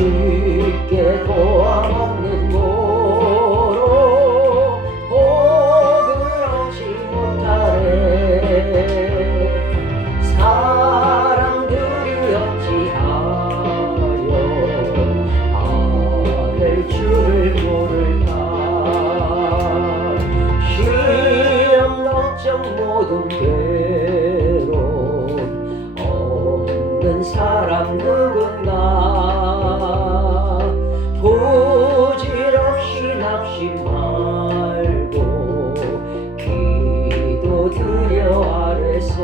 쉽게 도와먹는 고로 복을 얻지 못하래. 사람들이 어찌하여 아랠 줄을 모를까. 시험 걱정 모든 괴로움 없는 사람 누군가. 부질없이 낙심 말고 기도드려 아뢰세.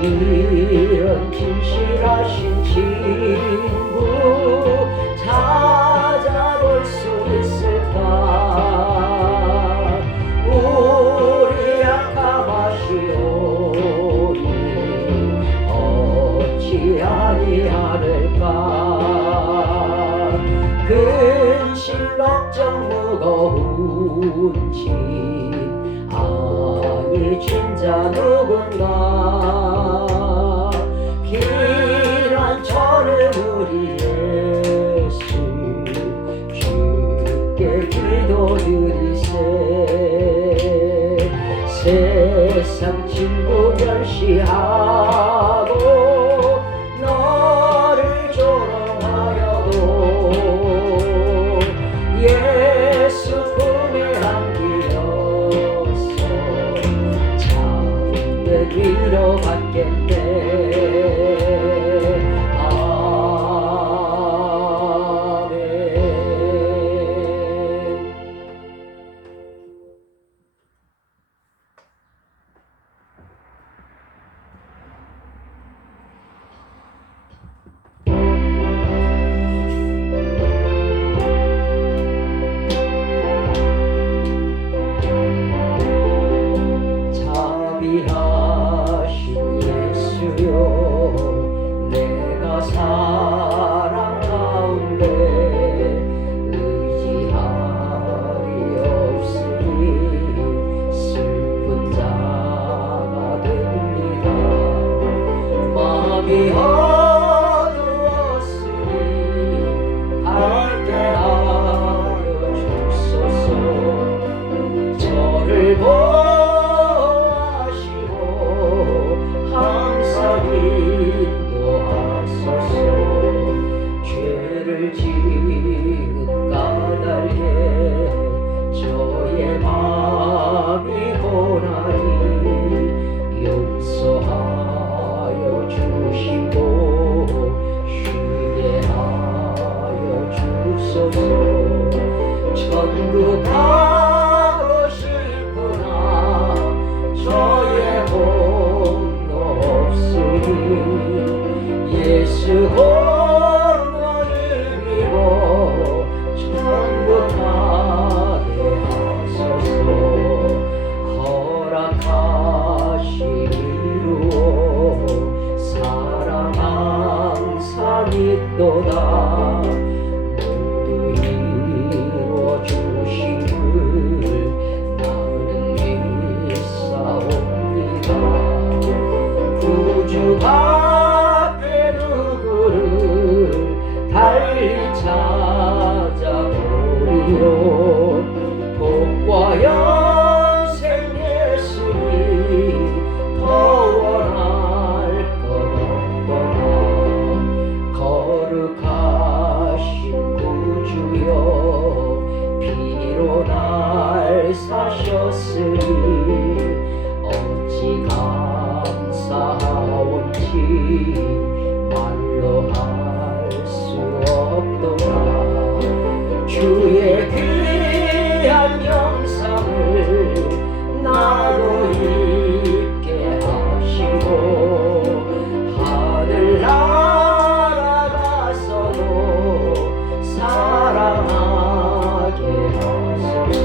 이런 진실하신 친구 찾아볼 수 있을까. 우리 약함하시오니 어찌 아니하를까. 근심 걱정 무거운 짐 아니 진자 누군가. 피난처는 우리 예수 주께 기도드리세. 세상 친구 멸시하고 너를 조롱하여도 예수 품에 안기어서 참된 위로받겠네. 자비하신 예수여 내가 사랑 가운데 의지할이 없으니 슬픈 자가 됩니다. 마음이 어두웠으니 밝게 하여 주소서. 저를 항상 인도하소서. 죄를 지은 까닭에 저의 마음이 고나니 용서하여 주시고 쉬게 하여 주소서. 천국 가고 싶으나 저의 예수 공로를 입어 천국 가게 하소서. 허락하신 이루어 사랑 항상 있도다. 모두 이루어 주심을 나는 믿사옵니다. 구주 앞에 누구를 달리 찾아보리요. 복과 영생 예수님 더 원할 것 없도다. 거룩하신 구주여 피로 날 사셨으니 어찌 감사하온지 말로 할 수 없도다. 주의 귀한 영상을 나도 잊게 하시고 하늘 날아가서도 사랑하게 하소서.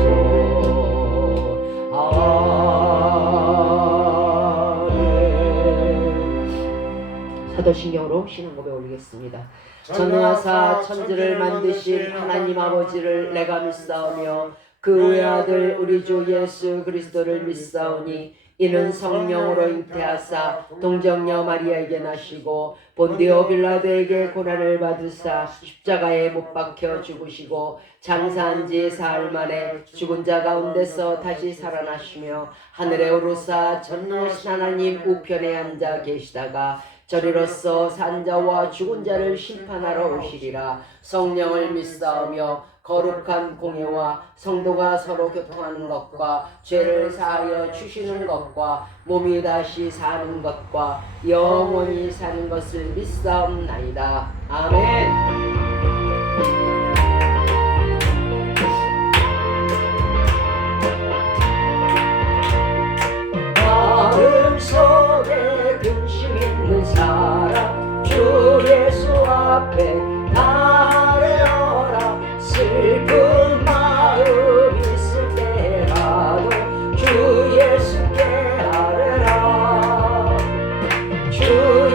사도신경으로 신앙 고백 올리겠습니다. 전능하사 천지를 만드신 하나님 아버지를 내가 믿사오며 그 외아들 우리 주 예수 그리스도를 믿사오니 이는 성령으로 잉태하사 동정녀 마리아에게 나시고 본디오 빌라도에게 고난을 받으사 십자가에 못 박혀 죽으시고 장사한 지 사흘 만에 죽은 자 가운데서 다시 살아나시며 하늘에 오르사 전능하신 하나님 우편에 앉아 계시다가 저리로서 산자와 죽은 자를 심판하러 오시리라. 성령을 믿사오며 거룩한 공예와 성도가 서로 교통하는 것과 죄를 사하여 주시는 것과 몸이 다시 사는 것과 영원히 사는 것을 믿사옵나이다. 아멘. 마음속에 근심 있는 사람 주 예수 앞에 나아뢰어라. 슬픈 마음 있을 때라도 주 예수께 아뢰라. 주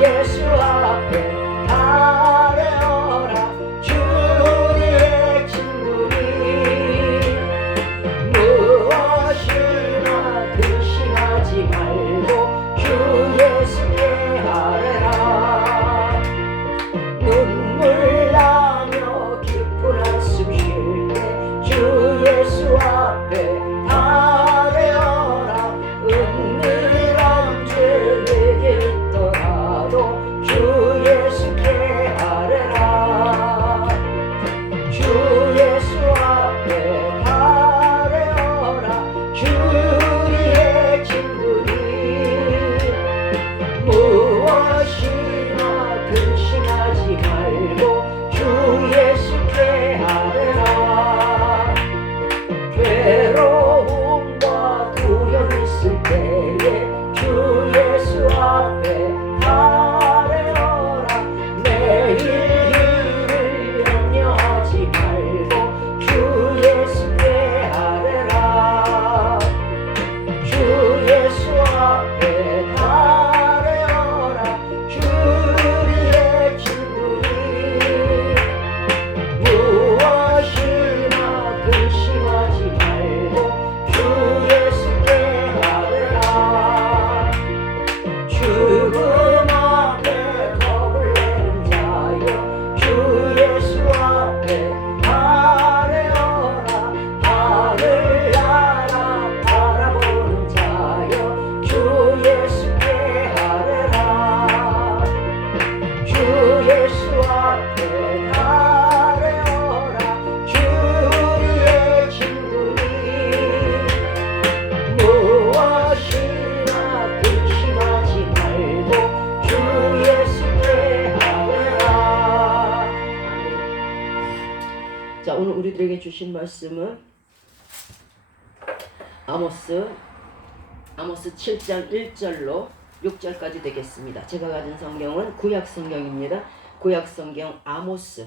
예수 앞에 나아뢰어라. 주 우리의 친구니 무엇이나 근심하지 말고 주 예수께 아뢰라. 눈물 나며 깊은 한숨 쉴 때 주 예수 앞에 아뢰어라. 은밀한 죄 내게 있더라도 주 예수께 아뢰라. 주 예수 앞에 아뢰어라. 주 우리의 친구니 무엇이나 근심하지 말고 주 예수께 아뢰라. 괴로움과 두려움 있을 때에 주 예수 앞에 아뢰어라. 내일 일을 염려하지 말고 주 예수께 아뢰라. 주 예수 앞에 아뢰어라. 주 우리의 친구니 무엇이나 근심하지 말고 주 예수께 아뢰라. 죽음 앞에 겁을 내는 자여 주 예수 앞에 아뢰어라. 하늘 나라 바라보는 자여 주 예수께 아뢰라. 주 예수 앞에 아뢰어라. 주 우리의 친구니 무엇이나 근심하지 말고 주 예수께 아뢰라. 자, 오늘 우리들에게 주신 말씀은 아모스 7장 1절로 6절까지 되겠습니다. 제가 가진 성경은 구약 성경입니다. 구약 성경 아모스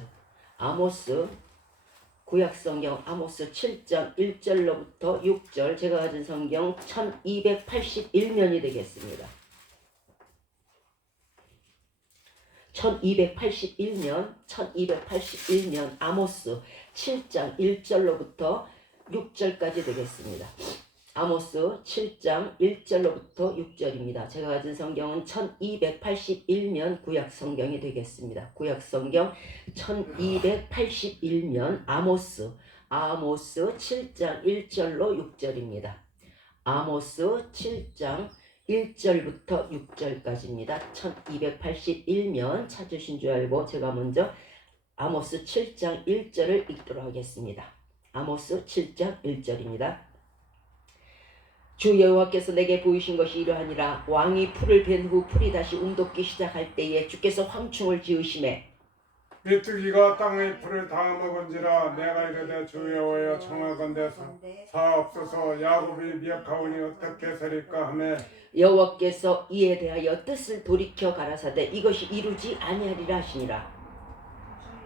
구약 성경 아모스 7장 1절로부터 6절. 제가 가진 성경 1281면이 되겠습니다. 1281년 아모스 7장 1절로부터 6절까지 되겠습니다. 아모스 7장 1절로부터 6절입니다. 제가 가진 성경은 1281년 구약 성경이 되겠습니다. 구약 성경 1281년 아모스 7장 1절로 6절입니다. 아모스 7장 1절부터 6절까지입니다. 1281면 찾으신 줄 알고 제가 먼저 아모스 7장 1절을 읽도록 하겠습니다. 아모스 7장 1절입니다. 주 여호와께서 내게 보이신 것이 이러하니라. 왕이 풀을 벤 후 풀이 다시 움돋기 시작할 때에 주께서 황충을 지으심에 메뚜기가 땅의 풀을 다 먹은지라. 내가 이르되 주 여호와여 청하건대 사옵소서. 야곱이 미약하오니 어떻게 서릴까 하매 여호와께서 이에 대하여 뜻을 돌이켜 가라사대 이것이 이루지 아니하리라 하시니라.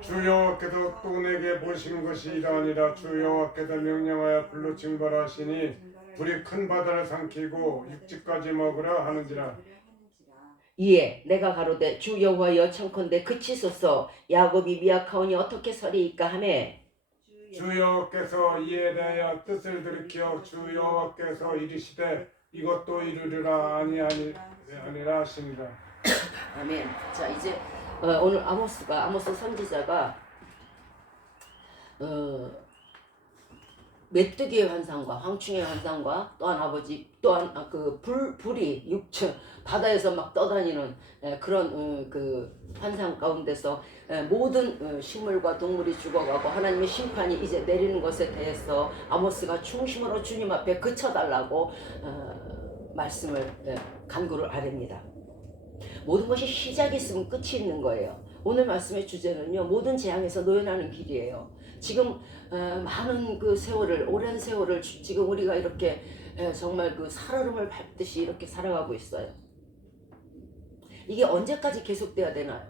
주 여호와께서 또 내게 보신 것이 이러하니라. 주 여호와께서 명령하여 불로 징벌하시니 불이 큰 바다를 삼키고 육지까지 먹으라 하는지라. 이에 내가 가로되 주 여호와여 청컨대 그치소서. 야곱이 미약하오니 어떻게 서리이까 하매 주 여호와께서 이에 대하여 뜻을 돌이켜 주 여호와께서 이르시되 이것도 이루리라 아니라 하시니라. 아멘. 자 이제 오늘 아모스 선지자가 메뚜기의 환상과 황충의 환상과 또한 그 불이 바다에서 막 떠다니는 그런 그 환상 가운데서 모든 식물과 동물이 죽어가고 하나님의 심판이 이제 내리는 것에 대해서 아모스가 중심으로 주님 앞에 그쳐달라고 말씀을 간구를 아뢰니다. 모든 것이 시작이 있으면 끝이 있는 거예요. 오늘 말씀의 주제는요, 모든 재앙에서 노연하는 길이에요. 지금 많은 그 세월을, 오랜 세월을 지금 우리가 이렇게 정말 그 살얼음을 밟듯이 이렇게 살아가고 있어요. 이게 언제까지 계속돼야 되나요?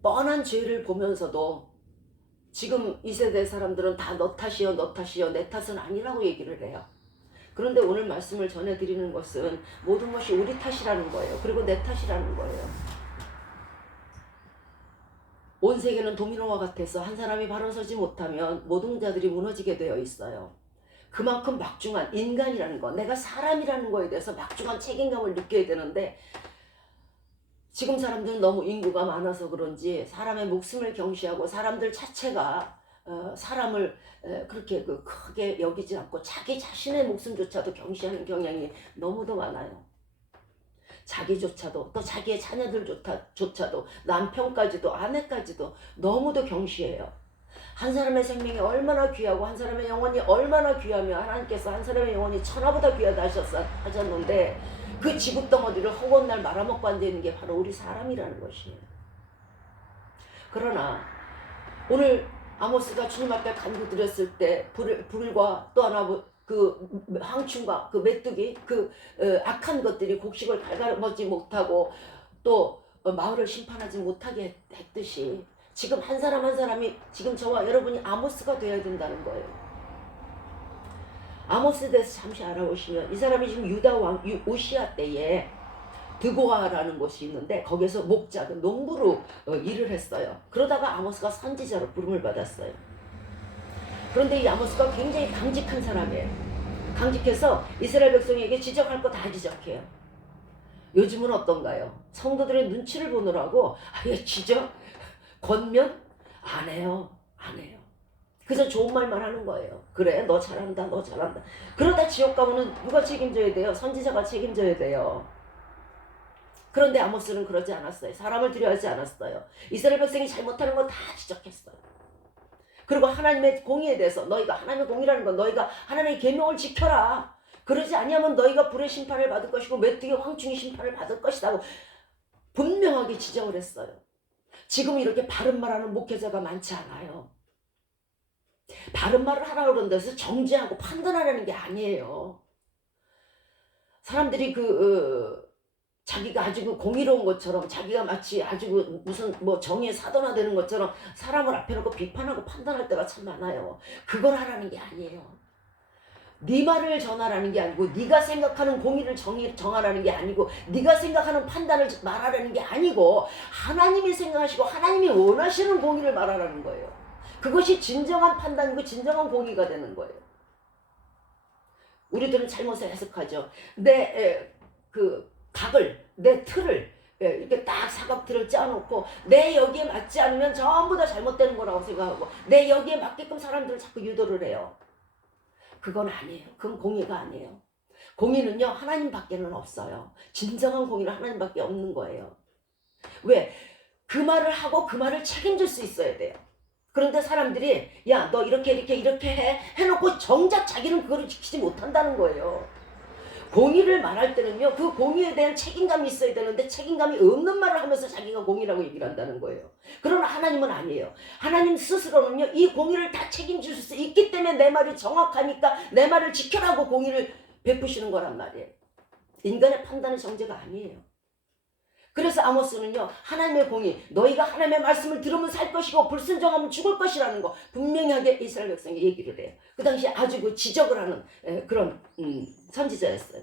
뻔한 죄를 보면서도 지금 이 세대 사람들은 다 너 탓이요, 너 탓이요, 내 탓은 아니라고 얘기를 해요. 그런데 오늘 말씀을 전해드리는 것은 모든 것이 우리 탓이라는 거예요. 그리고 내 탓이라는 거예요. 온 세계는 도미노와 같아서 한 사람이 바로 서지 못하면 모든 자들이 무너지게 되어 있어요. 그만큼 막중한 인간이라는 거, 내가 사람이라는 거에 대해서 막중한 책임감을 느껴야 되는데 지금 사람들은 너무 인구가 많아서 그런지 사람의 목숨을 경시하고 사람들 자체가 사람을 그렇게 크게 여기지 않고 자기 자신의 목숨조차도 경시하는 경향이 너무도 많아요. 자기조차도 또 자기의 자녀들조차도 남편까지도 아내까지도 너무도 경시해요. 한 사람의 생명이 얼마나 귀하고 한 사람의 영혼이 얼마나 귀하며 하나님께서 한 사람의 영혼이 천하보다 귀하다 하셨는데 그 지구덩어리를 허구한 날 말아먹고 앉아있는 게 바로 우리 사람이라는 것이에요. 그러나 오늘 아모스가 주님 앞에 간구 드렸을 때 불과 또 하나 그 황충과 그 메뚜기 그 악한 것들이 곡식을 갉아먹지 못하고 또 마을을 심판하지 못하게 했듯이 지금 한 사람 한 사람이 지금 저와 여러분이 아모스가 되어야 된다는 거예요. 아모스에 대해서 잠시 알아보시면 이 사람이 지금 유다 왕 오시아 때에 드고아라는 곳이 있는데 거기서 목자, 농부로 일을 했어요. 그러다가 아모스가 선지자로 부름을 받았어요. 그런데 이 아모스가 굉장히 강직한 사람이에요. 강직해서 이스라엘 백성에게 지적할 거 다 지적해요. 요즘은 어떤가요? 성도들의 눈치를 보느라고 아예 지적, 권면 안 해요. 그래서 좋은 말만 하는 거예요. 그래, 너 잘한다, 너 잘한다. 그러다 지옥 가면은 누가 책임져야 돼요? 선지자가 책임져야 돼요. 그런데 아모스는 그러지 않았어요. 사람을 두려워하지 않았어요. 이스라엘 백성이 잘못하는 거 다 지적했어요. 그리고 하나님의 공의에 대해서 너희가 하나님의 공의라는 건 너희가 하나님의 계명을 지켜라. 그러지 아니하면 너희가 불의 심판을 받을 것이고 메뚜기 황충의 심판을 받을 것이라고 분명하게 지적을 했어요. 지금 이렇게 바른 말하는 목회자가 많지 않아요. 바른 말을 하라고 그러는 데서 정죄하고 판단하라는 게 아니에요. 사람들이 자기가 아주 공의로운 것처럼 자기가 마치 아주 무슨 정의의 사도나 되는 것처럼 사람을 앞에 놓고 비판하고 판단할 때가 참 많아요. 그걸 하라는 게 아니에요. 네 말을 전하라는 게 아니고 네가 생각하는 공의를 정하라는 게 아니고 네가 생각하는 판단을 말하라는 게 아니고 하나님이 생각하시고 하나님이 원하시는 공의를 말하라는 거예요. 그것이 진정한 판단이고 진정한 공의가 되는 거예요. 우리들은 잘못을 해석하죠. 내 틀을 이렇게 딱 사각틀을 짜놓고 내 여기에 맞지 않으면 전부 다 잘못되는 거라고 생각하고 내 여기에 맞게끔 사람들을 자꾸 유도를 해요. 그건 아니에요. 그건 공의가 아니에요. 공의는요 하나님밖에는 없어요. 진정한 공의는 하나님밖에 없는 거예요. 왜? 그 말을 하고 그 말을 책임질 수 있어야 돼요. 그런데 사람들이 야 너 이렇게 해놓고 정작 자기는 그거를 지키지 못한다는 거예요. 공의를 말할 때는요 그 공의에 대한 책임감이 있어야 되는데 책임감이 없는 말을 하면서 자기가 공의라고 얘기를 한다는 거예요. 그러나 하나님은 아니에요. 하나님 스스로는요 이 공의를 다 책임질 수 있기 때문에 내 말이 정확하니까 내 말을 지켜라고 공의를 베푸시는 거란 말이에요. 인간의 판단은 정죄가 아니에요. 그래서 아모스는요 하나님의 공의, 너희가 하나님의 말씀을 들으면 살 것이고 불순종하면 죽을 것이라는 거 분명하게 이스라엘 백성이 얘기를 해요. 그 당시에 아주 지적을 하는 그런 선지자였어요.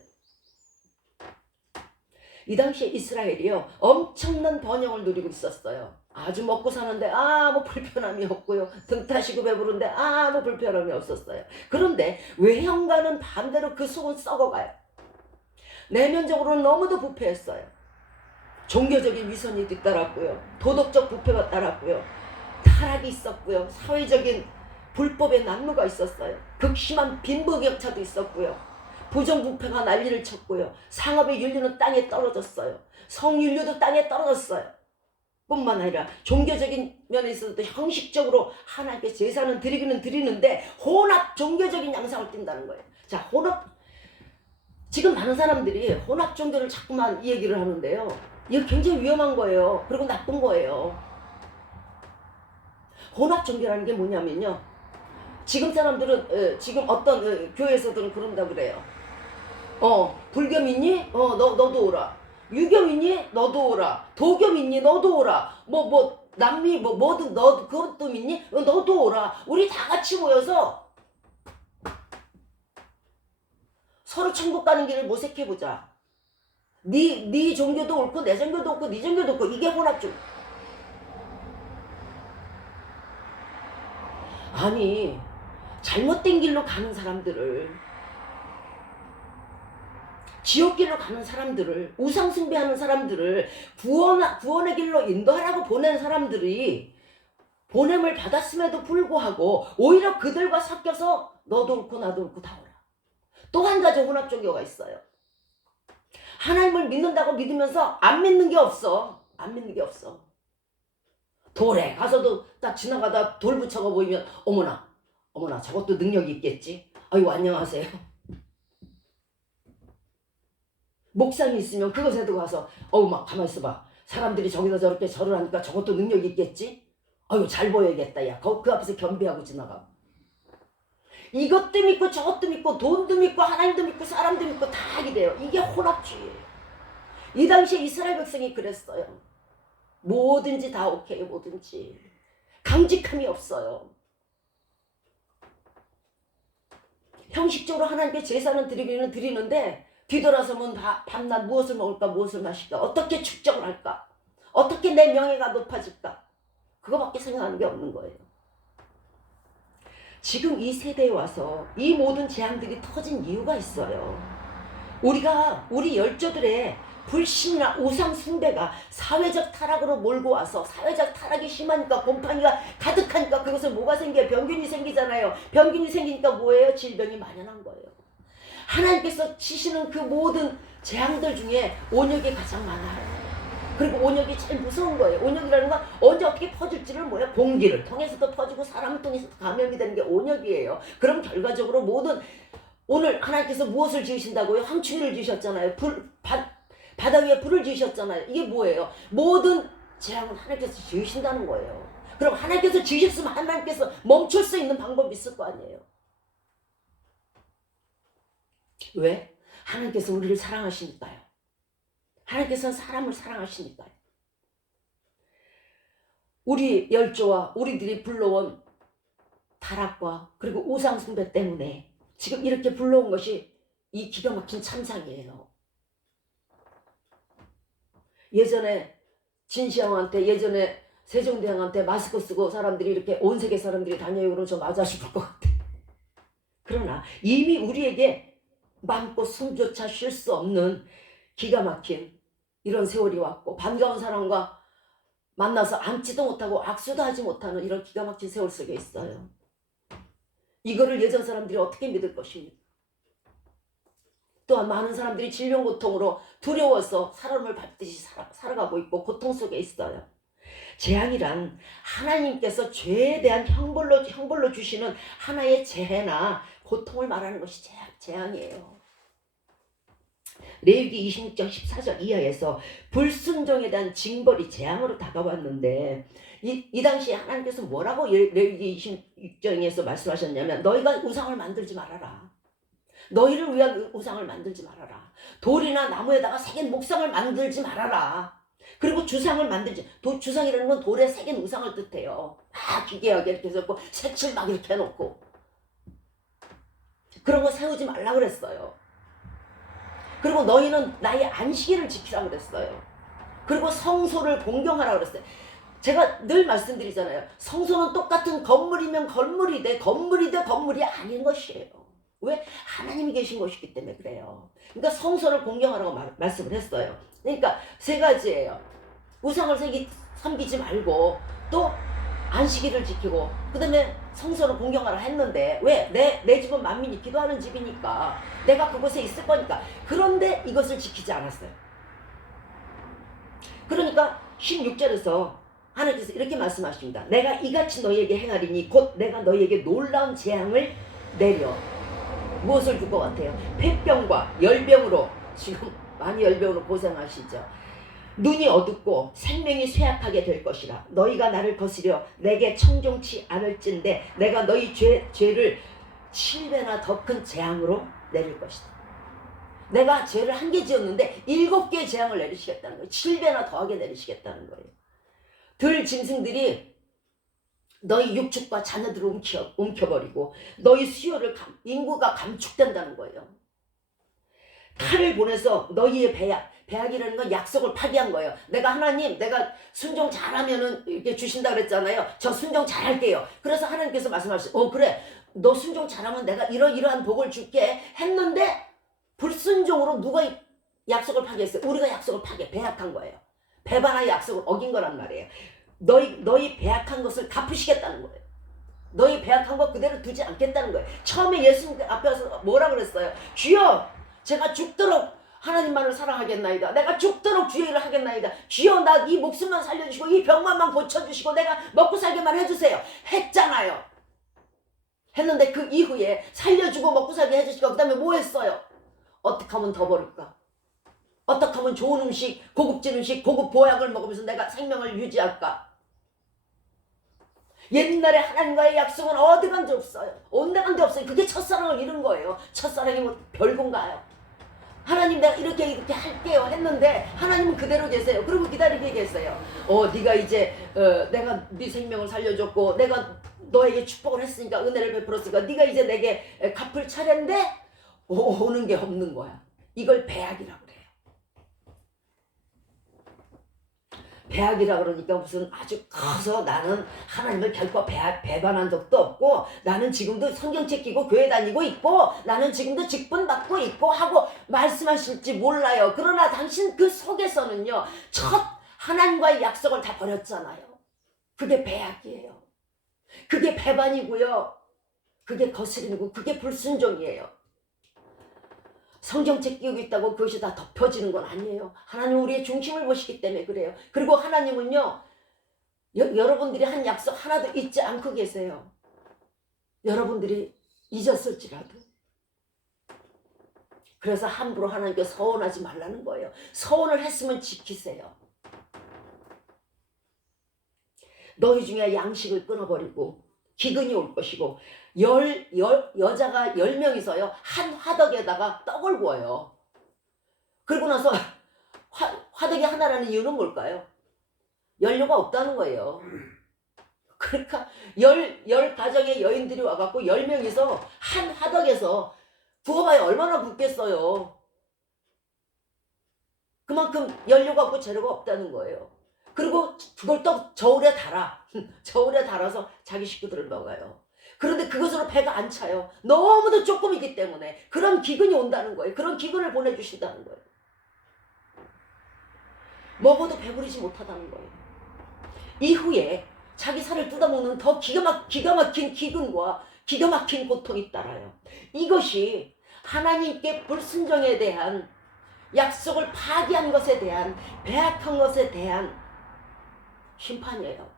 이 당시에 이스라엘이요 엄청난 번영을 누리고 있었어요. 아주 먹고 사는데 아무 불편함이 없고요. 등 타시고 배부른데 아무 불편함이 없었어요. 그런데 외형과는 반대로 그 속은 썩어가요. 내면적으로는 너무도 부패했어요. 종교적인 위선이 뒤따랐고요. 도덕적 부패가 따랐고요. 타락이 있었고요. 사회적인 불법의 난무가 있었어요. 극심한 빈부격차도 있었고요. 부정부패가 난리를 쳤고요. 상업의 윤리는 땅에 떨어졌어요. 성윤리도 땅에 떨어졌어요. 뿐만 아니라 종교적인 면에 있어서도 형식적으로 하나님께 제사는 드리기는 드리는데 혼합 종교적인 양상을 띈다는 거예요. 자, 지금 많은 사람들이 혼합 종교를 자꾸만 이 얘기를 하는데요. 이거 굉장히 위험한 거예요. 그리고 나쁜 거예요. 혼합 종교라는 게 뭐냐면요. 지금 사람들은 지금 어떤 교회에서들은 그런다 그래요. 불교 믿니? 너도 오라. 유교 믿니? 너도 오라. 도교 믿니? 너도 오라. 남미 뭐든 너 그것도 믿니? 너도 오라. 우리 다 같이 모여서 서로 천국 가는 길을 모색해 보자. 네 종교도 옳고 내 종교도 옳고 네 종교도 옳고 이게 혼합종. 아니 잘못된 길로 가는 사람들을 지옥길로 가는 사람들을 우상 숭배하는 사람들을 구원의 길로 인도하라고 보낸 사람들이 보냄을 받았음에도 불구하고 오히려 그들과 섞여서 너도 옳고 나도 옳고 다 오라. 또 한 가지 혼합 종교가 있어요. 하나님을 믿는다고 믿으면서 안 믿는 게 없어. 안 믿는 게 없어. 돌에 가서도 딱 지나가다 돌 붙여가 보이면 어머나 저것도 능력이 있겠지. 아이고 안녕하세요. 목상이 있으면 그것에도 가서 막 가만히 있어봐. 사람들이 저기다 저렇게 절을 하니까 저것도 능력이 있겠지. 아이고 잘 보여야겠다. 야 그 앞에서 겸비하고 지나가. 이것도 믿고 저것도 믿고 돈도 믿고 하나님도 믿고 사람도 믿고 다 하게 돼요. 이게 혼합주의예요. 이 당시에 이스라엘 백성이 그랬어요. 뭐든지 다 오케이. 뭐든지 강직함이 없어요. 형식적으로 하나님께 제사는 드리기는 드리는데 뒤돌아서면 밤낮 무엇을 먹을까 무엇을 마실까 어떻게 축적을 할까 어떻게 내 명예가 높아질까 그거밖에 생각하는 게 없는 거예요. 지금 이 세대에 와서 이 모든 재앙들이 터진 이유가 있어요. 우리 열조들의 불신이나 우상 숭배가 사회적 타락으로 몰고 와서 사회적 타락이 심하니까 곰팡이가 가득하니까 그것에 뭐가 생겨요? 병균이 생기잖아요. 병균이 생기니까 뭐예요? 질병이 만연한 거예요. 하나님께서 치시는 그 모든 재앙들 중에 온역이 가장 많아요. 그리고 온역이 제일 무서운 거예요. 온역이라는 건 언제 어떻게 퍼질지를 뭐야? 공기를 통해서도 퍼지고 사람을 통해서도 감염이 되는 게 온역이에요. 그럼 결과적으로 오늘 하나님께서 무엇을 지으신다고요? 황충이를 지으셨잖아요. 바다 위에 불을 지으셨잖아요. 이게 뭐예요? 모든 재앙은 하나님께서 지으신다는 거예요. 그럼 하나님께서 지으셨으면 하나님께서 멈출 수 있는 방법이 있을 거 아니에요. 왜? 하나님께서 우리를 사랑하시니까요. 하나님께서는 사람을 사랑하시니까요. 우리 열조와 우리들이 불러온 타락과 그리고 우상 숭배 때문에 지금 이렇게 불러온 것이 이 기가 막힌 참상이에요. 예전에 진시황한테 예전에 세종대왕한테 마스크 쓰고 사람들이 이렇게 온 세계 사람들이 다녀요. 그러면 저 맞아 죽을 것 같아. 그러나 이미 우리에게 맘고 숨조차 쉴 수 없는 기가 막힌 이런 세월이 왔고 반가운 사람과 만나서 앉지도 못하고 악수도 하지 못하는 이런 기가 막힌 세월 속에 있어요. 이거를 예전 사람들이 어떻게 믿을 것입니까? 또한 많은 사람들이 질병 고통으로 두려워서 사람을 밟듯이 살아가고 있고 고통 속에 있어요. 재앙이란 하나님께서 죄에 대한 형벌로 주시는 하나의 재해나 고통을 말하는 것이 재앙이에요. 레위기 26장 14절 이하에서 불순종에 대한 징벌이 재앙으로 다가왔는데 이 당시에 하나님께서 뭐라고 레위기 26장에서 말씀하셨냐면 너희가 우상을 만들지 말아라. 너희를 위한 우상을 만들지 말아라. 돌이나 나무에다가 새긴 목상을 만들지 말아라. 그리고 주상을 주상이라는 건 돌에 새긴 우상을 뜻해요. 막 기괴하게 이렇게 해서 색칠 막 이렇게 해놓고 그런 거 세우지 말라 그랬어요. 그리고 너희는 나의 안식일을 지키라고 그랬어요. 그리고 성소를 공경하라고 그랬어요. 제가 늘 말씀드리잖아요. 성소는 똑같은 건물이면 건물이 돼 건물이 아닌 것이에요. 왜? 하나님이 계신 것이기 때문에 그래요. 그러니까 성소를 공경하라고 말씀을 했어요. 그러니까 세 가지예요. 우상을 섬기지 말고 또 안식일을 지키고 그 다음에 성소를 공경하라 했는데 왜? 내 집은 만민이 기도하는 집이니까 내가 그곳에 있을 거니까. 그런데 이것을 지키지 않았어요. 그러니까 16절에서 하나님께서 이렇게 말씀하십니다. 내가 이같이 너희에게 행하리니 곧 내가 너희에게 놀라운 재앙을 내려. 무엇을 줄 것 같아요? 폐병과 열병으로, 지금 많이 열병으로 고생하시죠. 눈이 어둡고 생명이 쇠약하게 될 것이라. 너희가 나를 거스려 내게 청종치 않을진대 내가 너희 죄를 7배나 더 큰 재앙으로 내릴 것이다. 내가 죄를 1개 지었는데 7개의 재앙을 내리시겠다는 거예요. 7배나 더하게 내리시겠다는 거예요. 들 짐승들이 너희 육축과 자녀들을 움켜버리고 너희 수요를 인구가 감축된다는 거예요. 칼을 보내서 너희의 배약이라는 건 약속을 파기한 거예요. 내가 하나님, 내가 순종 잘하면은 이렇게 주신다 그랬잖아요. 저 순종 잘할게요. 그래서 하나님께서 말씀하셨어요. 그래, 너 순종 잘하면 내가 이러이러한 복을 줄게 했는데 불순종으로 누가 약속을 파기했어요? 우리가 약속을 배약한 거예요. 배반의 약속을 어긴 거란 말이에요. 너희 배약한 것을 갚으시겠다는 거예요. 너희 배약한 거 그대로 두지 않겠다는 거예요. 처음에 예수님 앞에서 뭐라 그랬어요? 주여, 제가 죽도록 하나님만을 사랑하겠나이다. 내가 죽도록 주의 일을 하겠나이다. 주여, 나 이 목숨만 살려주시고 이 병만만 고쳐주시고 내가 먹고 살게만 해주세요. 했잖아요. 했는데 그 이후에 살려주고 먹고 살게 해주시고 그 다음에 뭐 했어요? 어떻게 하면 더 버릴까? 어떻게 하면 좋은 음식, 고급진 음식, 고급 보약을 먹으면서 내가 생명을 유지할까? 옛날에 하나님과의 약속은 어디 간데 없어요. 온데 간데 없어요. 그게 첫사랑을 잃은 거예요. 첫사랑이 뭐 별건가요? 하나님, 내가 이렇게 할게요 했는데 하나님은 그대로 계세요. 그리고 기다리게 계세요. 네가 이제 내가 네 생명을 살려줬고 내가 너에게 축복을 했으니까, 은혜를 베풀었으니까 네가 이제 내게 갚을 차례인데 오는 게 없는 거야. 이걸 배약이라고 그래요. 배약이라 그러니까 무슨 아주 커서 나는 하나님을 결코 배반한 적도 없고 나는 지금도 성경책 끼고 교회 다니고 있고 나는 지금도 직분 받고 있고 하고 말씀하실지 몰라요. 그러나 당신 그 속에서는요, 첫 하나님과의 약속을 다 버렸잖아요. 그게 배약이에요. 그게 배반이고요. 그게 거스림이고 그게 불순종이에요. 성경책 끼우고 있다고 그것이 다 덮여지는 건 아니에요. 하나님은 우리의 중심을 보시기 때문에 그래요. 그리고 하나님은요, 여러분들이 한 약속 하나도 잊지 않고 계세요. 여러분들이 잊었을지라도. 그래서 함부로 하나님께 서원하지 말라는 거예요. 서원을 했으면 지키세요. 너희 중에 양식을 끊어버리고 기근이 올 것이고 여자가 10명이서요 한 화덕에다가 떡을 구워요. 그리고 나서 화덕이 하나라는 이유는 뭘까요? 연료가 없다는 거예요. 그러니까 10가정의 여인들이 와갖고 10명이서 한 화덕에서 구워봐야 얼마나 붓겠어요. 그만큼 연료가 없고 재료가 없다는 거예요. 그리고 그걸 또 저울에 달아. 저울에 달아서 자기 식구들을 먹어요. 그런데 그것으로 배가 안 차요. 너무도 조금이기 때문에. 그런 기근이 온다는 거예요. 그런 기근을 보내주신다는 거예요. 먹어도 배부르지 못하다는 거예요. 이후에 자기 살을 뜯어먹는 더 기가 막힌 기근과 기가 막힌 고통이 따라요. 이것이 하나님께 불순종에 대한, 약속을 파기한 것에 대한, 배약한 것에 대한 심판이에요.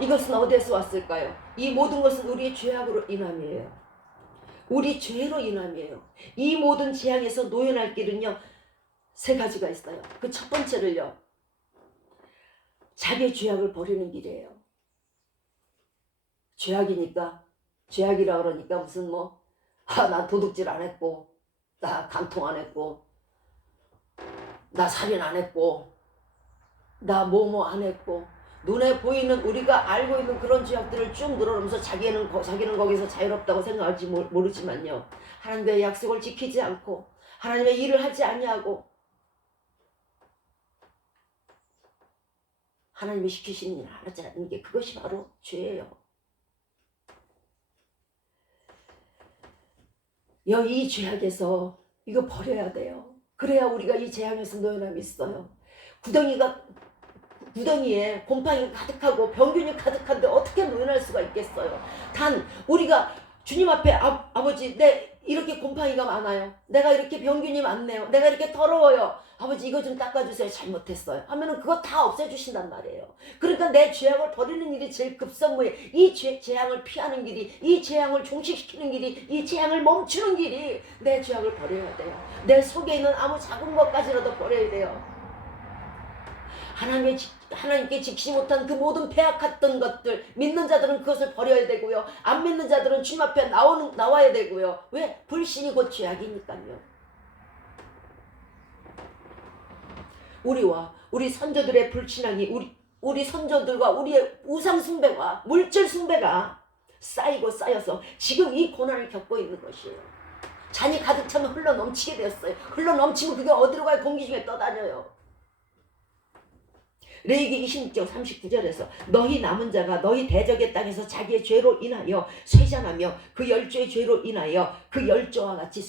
이것은 어디에서 왔을까요? 이 모든 것은 우리의 죄악으로 인함이에요. 우리 죄로 인함이에요. 이 모든 재앙에서 노연할 길은요, 3가지가 있어요. 그 첫 번째를요, 자기의 죄악을 버리는 길이에요. 죄악이니까, 죄악이라 그러니까 무슨 나 도둑질 안 했고, 나 간통 안 했고, 나 살인 안 했고, 나 뭐뭐 안 했고, 눈에 보이는 우리가 알고 있는 그런 죄악들을 쭉 늘어놓으면서 자기는 거기서 자유롭다고 생각할지 모르지만요. 하나님의 약속을 지키지 않고 하나님의 일을 하지 아니하고 하나님이 시키시는 일을 하지 않는 게 그것이 바로 죄예요. 이 죄악에서 이거 버려야 돼요. 그래야 우리가 이 재앙에서 노연함이 있어요. 구덩이에 곰팡이가 가득하고 병균이 가득한데 어떻게 노연할 수가 있겠어요. 단 우리가 주님 앞에 아버지 내 이렇게 곰팡이가 많아요. 내가 이렇게 병균이 많네요. 내가 이렇게 더러워요. 아버지 이거 좀 닦아주세요. 잘못했어요. 하면은 그거 다 없애주신단 말이에요. 그러니까 내 죄악을 버리는 일이 제일 급선무에 이 재앙을 피하는 길이 이 재앙을 종식시키는 길이 이 재앙을 멈추는 길이 내 죄악을 버려야 돼요. 내 속에 있는 아무 작은 것까지라도 버려야 돼요. 하나님께 지키지 못한 그 모든 배악했던 것들 믿는 자들은 그것을 버려야 되고요. 안 믿는 자들은 주님 앞에 나와야 되고요. 왜? 불신이 곧 죄악이니까요. 우리와 우리 선조들의 불신앙이 우리 선조들과 우리의 우상 숭배와 물질 숭배가 쌓이고 쌓여서 지금 이 고난을 겪고 있는 것이에요. 잔이 가득 차면 흘러 넘치게 되었어요. 흘러 넘치면 그게 어디로 가요? 공기 중에 떠다녀요. 레위기 26장 39절에서 너희 남은 자가 너희 대적의 땅에서 자기의 죄로 인하여 쇠잔하며 그 열조의 죄로 인하여 그 열조와 같이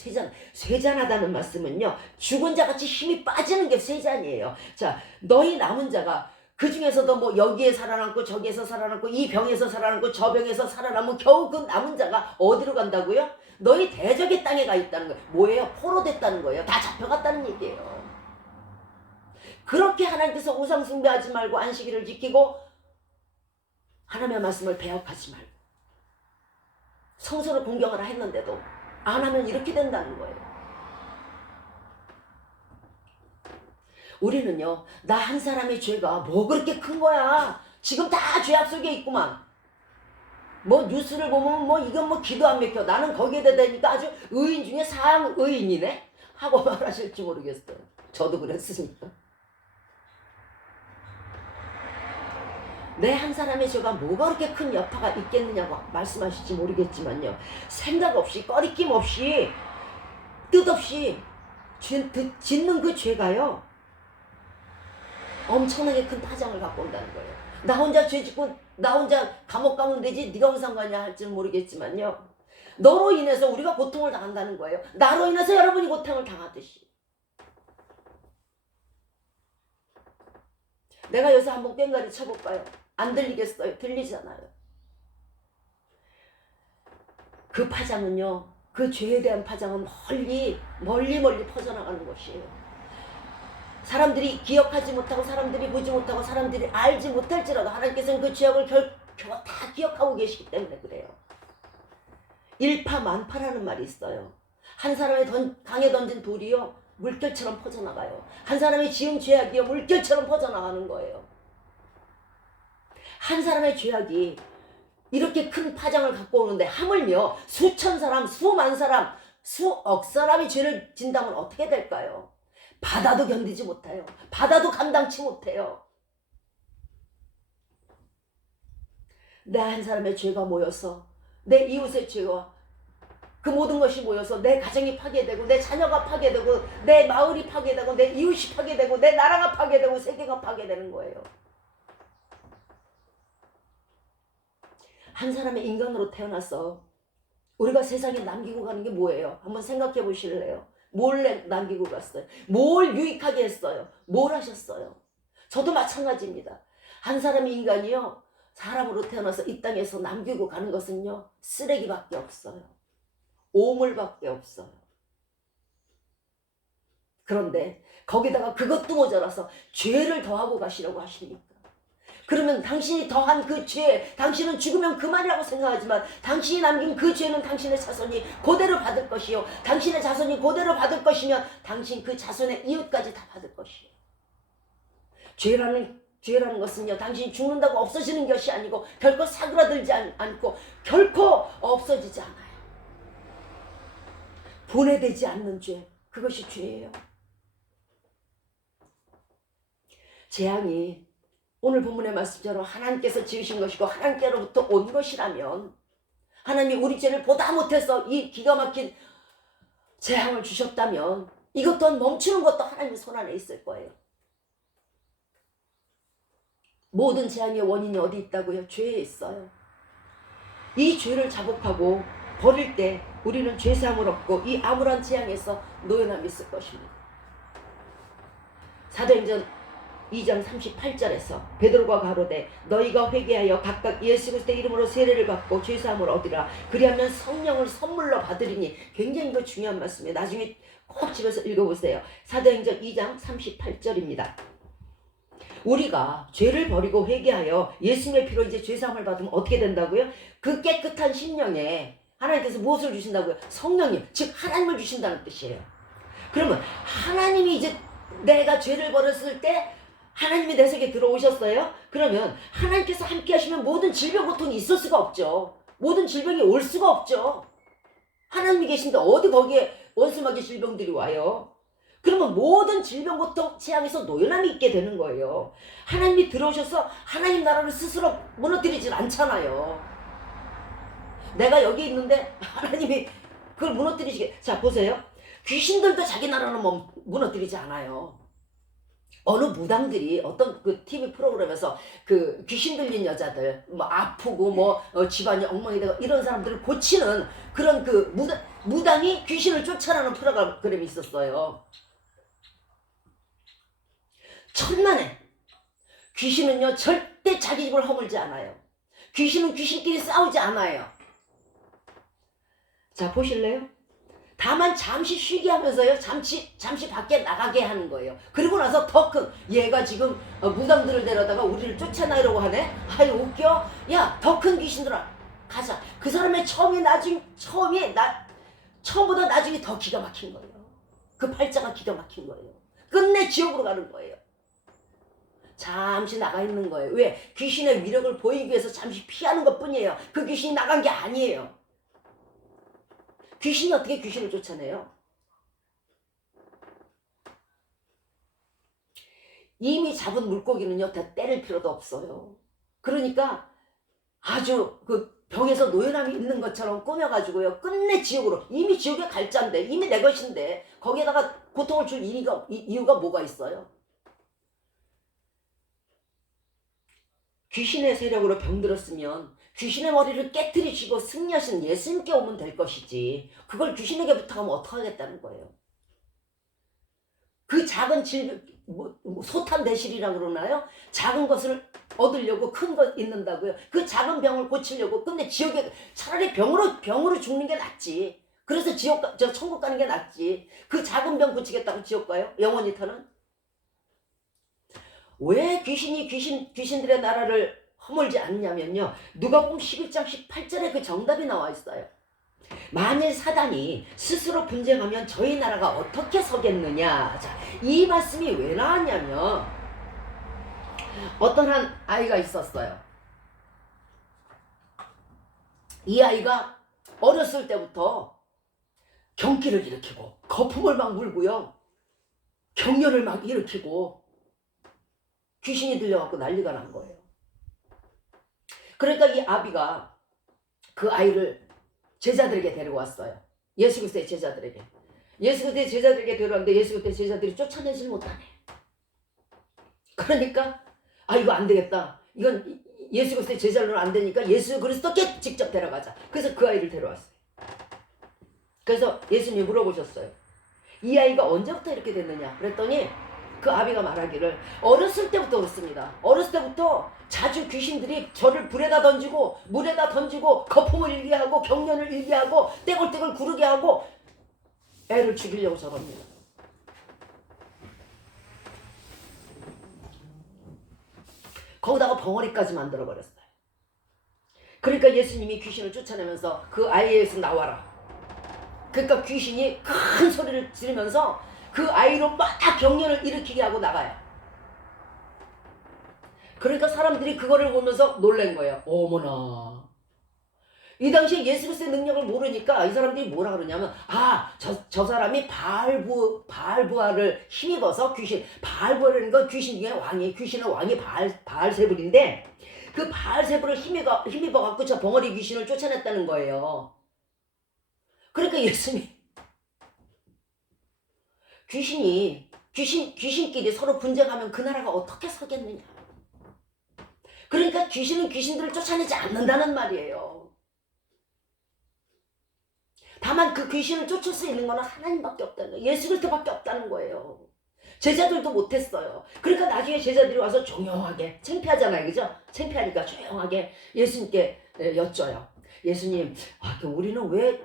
쇠잔하다는 말씀은요, 죽은 자같이 힘이 빠지는 게 쇠잔이에요. 자, 너희 남은 자가 그 중에서도 뭐 여기에 살아남고 저기에서 살아남고 이 병에서 살아남고 저 병에서 살아남으면 겨우 그 남은 자가 어디로 간다고요? 너희 대적의 땅에 가 있다는 거예요. 뭐예요? 포로됐다는 거예요. 다 잡혀갔다는 얘기예요. 그렇게 하나님께서 우상 숭배하지 말고 안식일을 지키고 하나님의 말씀을 배역하지 말고 성소를 공경하라 했는데도 안 하면 이렇게 된다는 거예요. 우리는요, 나 한 사람의 죄가 뭐 그렇게 큰 거야. 지금 다 죄악 속에 있구만. 뭐 뉴스를 보면 뭐 이건 뭐 기도 안 맥혀. 나는 거기에 대니까 아주 의인 중에 상의인이네 하고 말하실지 모르겠어요. 저도 그랬으니까. 내 한 사람의 죄가 뭐가 그렇게 큰 여파가 있겠느냐고 말씀하실지 모르겠지만요. 생각 없이 꺼리낌 없이 뜻없이 짓는 그 죄가요, 엄청나게 큰 파장을 갖고 온다는 거예요. 나 혼자 죄 짓고 나 혼자 감옥 가면 되지 네가 무슨 상관이야 할지는 모르겠지만요. 너로 인해서 우리가 고통을 당한다는 거예요. 나로 인해서 여러분이 고통을 당하듯이. 내가 여기서 한번 꽹가리 쳐볼까요? 안 들리겠어요? 들리잖아요. 그 파장은요, 그 죄에 대한 파장은 멀리 퍼져나가는 것이에요. 사람들이 기억하지 못하고 사람들이 보지 못하고 사람들이 알지 못할지라도 하나님께서는 그 죄악을 결코 다 기억하고 계시기 때문에 그래요. 일파만파라는 말이 있어요. 한 사람의 강에 던진 돌이요, 물결처럼 퍼져나가요. 한 사람이 지은 죄악이요, 물결처럼 퍼져나가는 거예요. 한 사람의 죄악이 이렇게 큰 파장을 갖고 오는데 하물며 수천 사람, 수만 사람, 수억 사람이 죄를 진다면 어떻게 될까요? 바다도 견디지 못해요. 바다도 감당치 못해요. 내 한 사람의 죄가 모여서 내 이웃의 죄와 그 모든 것이 모여서 내 가정이 파괴되고 내 자녀가 파괴되고 내 마을이 파괴되고 내 이웃이 파괴되고 내 나라가 파괴되고 세계가 파괴되는 거예요. 한 사람의 인간으로 태어나서 우리가 세상에 남기고 가는 게 뭐예요? 한번 생각해 보실래요? 뭘 남기고 갔어요? 뭘 유익하게 했어요? 뭘 하셨어요? 저도 마찬가지입니다. 한 사람의 인간이요, 사람으로 태어나서 이 땅에서 남기고 가는 것은요, 쓰레기밖에 없어요. 오물밖에 없어요. 그런데 거기다가 그것도 모자라서 죄를 더하고 가시라고 하십니까? 그러면 당신이 더한 그 죄, 당신은 죽으면 그만이라고 생각하지만 당신이 남긴 그 죄는 당신의 자손이 그대로 받을 것이요, 당신의 자손이 그대로 받을 것이면 당신 그 자손의 이웃까지 다 받을 것이요. 죄라는 것은요, 당신이 죽는다고 없어지는 것이 아니고 결코 사그라들지 않고 결코 없어지지 않아요. 분해되지 않는 죄, 그것이 죄예요. 재앙이 오늘 본문의 말씀처럼 하나님께서 지으신 것이고 하나님께로부터 온 것이라면 하나님이 우리 죄를 보다 못해서 이 기가 막힌 재앙을 주셨다면 이것 또한 멈추는 것도 하나님의 손 안에 있을 거예요. 모든 재앙의 원인이 어디 있다고요? 죄에 있어요. 이 죄를 자복하고 버릴 때 우리는 죄사함을 얻고 이 암울한 재앙에서 노연함이 있을 것입니다. 사도행전 2장 38절에서 베드로가 가로되 너희가 회개하여 각각 예수 그리스도의 이름으로 세례를 받고 죄사함을 얻으라. 그리하면 성령을 선물로 받으리니. 굉장히 이거 중요한 말씀이에요. 나중에 꼭 집에서 읽어보세요. 사도행전 2장 38절입니다. 우리가 죄를 버리고 회개하여 예수님의 피로 이제 죄사함을 받으면 어떻게 된다고요? 그 깨끗한 심령에 하나님께서 무엇을 주신다고요? 성령님, 즉 하나님을 주신다는 뜻이에요. 그러면 하나님이 이제 내가 죄를 버렸을 때 하나님이 내 속에 들어오셨어요? 그러면 하나님께서 함께 하시면 모든 질병 고통이 있을 수가 없죠. 모든 질병이 올 수가 없죠. 하나님이 계신데 어디 거기에 원수마귀 질병들이 와요? 그러면 모든 질병 고통 재앙에서 노연함이 있게 되는 거예요. 하나님이 들어오셔서 하나님 나라를 스스로 무너뜨리질 않잖아요. 내가 여기 있는데 하나님이 그걸 무너뜨리시게. 자 보세요. 귀신들도 자기 나라는 무너뜨리지 않아요. 어느 무당들이 어떤 그 TV 프로그램에서 그 귀신 들린 여자들 뭐 아프고 뭐 집안이 엉망이 되고 이런 사람들을 고치는 그런 그 무당이 귀신을 쫓아내는 프로그램이 있었어요. 천만에 귀신은요 절대 자기 집을 허물지 않아요. 귀신은 귀신끼리 싸우지 않아요. 자 보실래요? 다만 잠시 쉬게 하면서요 잠시 밖에 나가게 하는 거예요. 그리고 나서 더 큰 얘가 지금 무당들을 데려다가 우리를 쫓아내려고 하네. 아이 웃겨. 야 더 큰 귀신들아 가자. 그 사람의 처음보다 나중에 더 기가 막힌 거예요. 그 팔자가 기가 막힌 거예요. 끝내 지옥으로 가는 거예요. 잠시 나가 있는 거예요. 왜? 귀신의 위력을 보이기 위해서 잠시 피하는 것 뿐이에요. 그 귀신이 나간 게 아니에요. 귀신이 어떻게 귀신을 쫓아내요? 이미 잡은 물고기는요 다 때릴 필요도 없어요. 그러니까 아주 그 병에서 노연함이 있는 것처럼 꾸며가지고요 끝내 지옥으로. 이미 지옥에 갈 자인데 이미 내 것인데 거기에다가 고통을 줄 이유가 뭐가 있어요? 귀신의 세력으로 병들었으면 귀신의 머리를 깨뜨리시고 승리하신 예수님께 오면 될 것이지 그걸 귀신에게 부탁하면 어떡하겠다는 거예요. 그 작은 소탄대실이라고 그러나요? 작은 것을 얻으려고 큰 것 있는다고요. 그 작은 병을 고치려고 끝내 지옥에 차라리 병으로 죽는 게 낫지. 그래서 천국 가는 게 낫지. 그 작은 병 고치겠다고 지옥 가요? 영원히 타는? 왜 귀신들의 나라를 허물지 않냐면요. 누가복음 11장 18절에 그 정답이 나와 있어요. 만일 사단이 스스로 분쟁하면 저희 나라가 어떻게 서겠느냐. 자, 이 말씀이 왜 나왔냐면 어떤 한 아이가 있었어요. 이 아이가 어렸을 때부터 경기를 일으키고 거품을 막 물고요. 격렬을 막 일으키고 귀신이 들려갖고 난리가 난 거예요. 그러니까 이 아비가 그 아이를 제자들에게 데리고 왔어요. 예수 그리스도의 제자들에게. 예수 그리스도의 제자들에게 데려왔는데 예수 그리스도의 제자들이 쫓아내질 못하네. 그러니까 이거 안 되겠다. 이건 예수 그리스도의 제자로는 안 되니까 예수 그리스도께 직접 데려가자. 그래서 그 아이를 데려왔어요. 그래서 예수님이 물어보셨어요. 이 아이가 언제부터 이렇게 됐느냐? 그랬더니 그 아비가 말하기를 어렸을 때부터 그렇습니다. 어렸을 때부터 자주 귀신들이 저를 불에다 던지고 물에다 던지고 거품을 일게 하고 경련을 일게 하고 떼굴떼굴 구르게 하고 애를 죽이려고 저럽니다. 거기다가 벙어리까지 만들어버렸어요. 그러니까 예수님이 귀신을 쫓아내면서 그 아이에서 나와라. 그러니까 귀신이 큰 소리를 지르면서 그 아이로 막 경련을 일으키게 하고 나가요. 그러니까 사람들이 그거를 보면서 놀란 거예요. 어머나, 이 당시에 예수 그리스도의 능력을 모르니까 이 사람들이 뭐라 그러냐면 저 사람이 바알부알을 힘입어서 바알부알이라는 건 귀신 중에 왕이 귀신은 왕이 바알세불인데 그 바알세불을 힘입어 갖고 저 벙어리 귀신을 쫓아냈다는 거예요. 그러니까 예수님 귀신끼리 서로 분쟁하면 그 나라가 어떻게 서겠느냐. 그러니까 귀신은 귀신들을 쫓아내지 않는다는 말이에요. 다만 그 귀신을 쫓을 수 있는 거는 하나님밖에 없다는 거예요. 예수 그리스도밖에 없다는 거예요. 제자들도 못했어요. 그러니까 나중에 제자들이 와서 조용하게, 창피하잖아요, 그죠? 창피하니까 조용하게 예수님께 여쭤요. 예수님, 우리는 왜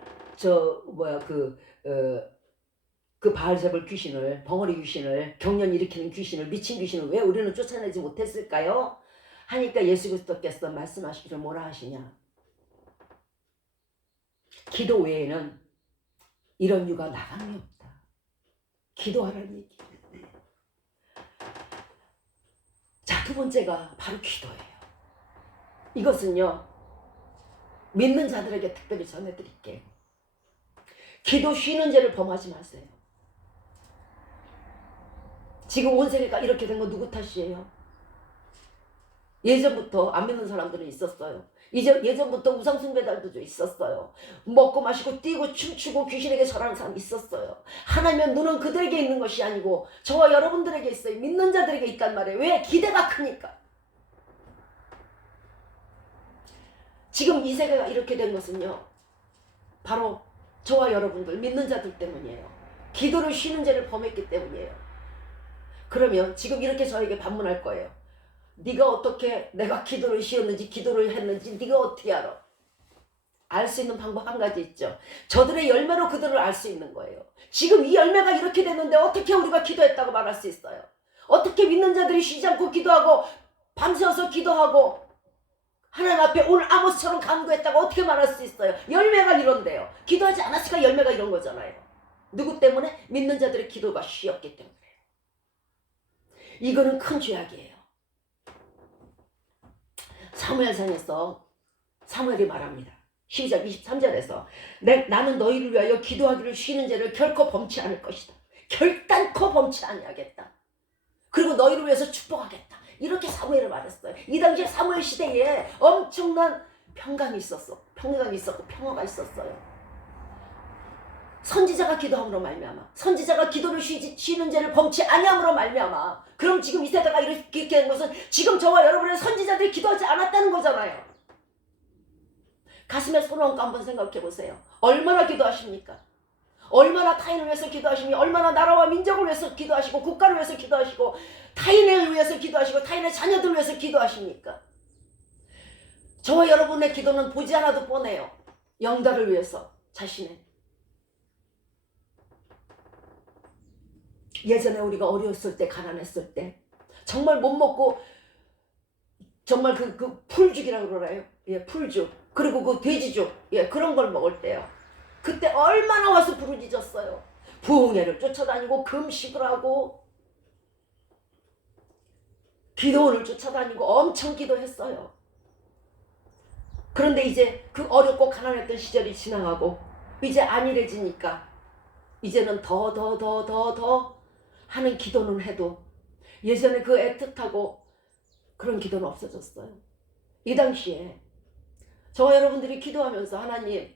그 바알세불 귀신을, 벙어리 귀신을, 경련 일으키는 귀신을, 미친 귀신을 왜 우리는 쫓아내지 못했을까요? 하니까 예수 그리스도께서 말씀하시기를 뭐라 하시냐? 기도 외에는 이런 유가 나감이 없다. 기도하라는 얘기. 자, 두 번째가 바로 기도예요. 이것은요, 믿는 자들에게 특별히 전해드릴게요. 기도 쉬는 죄를 범하지 마세요. 지금 온 세계가 이렇게 된 건 누구 탓이에요? 예전부터 안 믿는 사람들은 있었어요. 예전부터 우상숭배자들도 있었어요. 먹고 마시고 뛰고 춤추고 귀신에게 절하는 사람 있었어요. 하나님의 눈은 그들에게 있는 것이 아니고 저와 여러분들에게 있어요. 믿는 자들에게 있단 말이에요. 왜? 기대가 크니까. 지금 이 세계가 이렇게 된 것은요, 바로 저와 여러분들 믿는 자들 때문이에요. 기도를 쉬는 죄를 범했기 때문이에요. 그러면 지금 이렇게 저에게 반문할 거예요. 네가 어떻게 내가 기도를 쉬었는지 기도를 했는지 네가 어떻게 알아? 알 수 있는 방법 한 가지 있죠. 저들의 열매로 그들을 알 수 있는 거예요. 지금 이 열매가 이렇게 됐는데 어떻게 우리가 기도했다고 말할 수 있어요? 어떻게 믿는 자들이 쉬지 않고 기도하고 밤새워서 기도하고 하나님 앞에 오늘 아모스처럼 간구했다고 어떻게 말할 수 있어요? 열매가 이런데요. 기도하지 않았으니까 열매가 이런 거잖아요. 누구 때문에? 믿는 자들의 기도가 쉬었기 때문에. 이거는 큰 죄악이에요. 사무엘상에서 사무엘이 말합니다. 12장 23절에서 나는 너희를 위하여 기도하기를 쉬는 죄를 결코 범치 않을 것이다. 결단코 범치 아니하겠다. 그리고 너희를 위해서 축복하겠다. 이렇게 사무엘을 말했어요. 이 당시에 사무엘 시대에 엄청난 평강이 있었고 평화가 있었어요. 선지자가 기도함으로 말미암아, 선지자가 기도를 쉬는 죄를 범치 아니함으로 말미암아. 그럼 지금 이 세대가 이렇게 된 것은 지금 저와 여러분의 선지자들이 기도하지 않았다는 거잖아요. 가슴에 손 얹고 한번 생각해 보세요. 얼마나 기도하십니까? 얼마나 타인을 위해서 기도하십니까? 얼마나 나라와 민족을 위해서 기도하시고 국가를 위해서 기도하시고 타인을 위해서 기도하시고 타인의 자녀들을 위해서 기도하십니까? 저와 여러분의 기도는 보지 않아도 뻔해요. 영달을 위해서 자신의. 예전에 우리가 어려웠을 때, 가난했을 때, 정말 못 먹고, 정말 그 풀죽이라고 그러나요? 예, 풀죽. 그리고 그 돼지죽. 예, 그런 걸 먹을 때요. 그때 얼마나 와서 부르짖었어요. 부흥회를 쫓아다니고, 금식을 하고, 기도원을 쫓아다니고, 엄청 기도했어요. 그런데 이제 그 어렵고 가난했던 시절이 지나가고, 이제 안일해지니까, 이제는 더 하는 기도는 해도 예전에 그 애틋하고 그런 기도는 없어졌어요. 이 당시에 저와 여러분들이 기도하면서 하나님,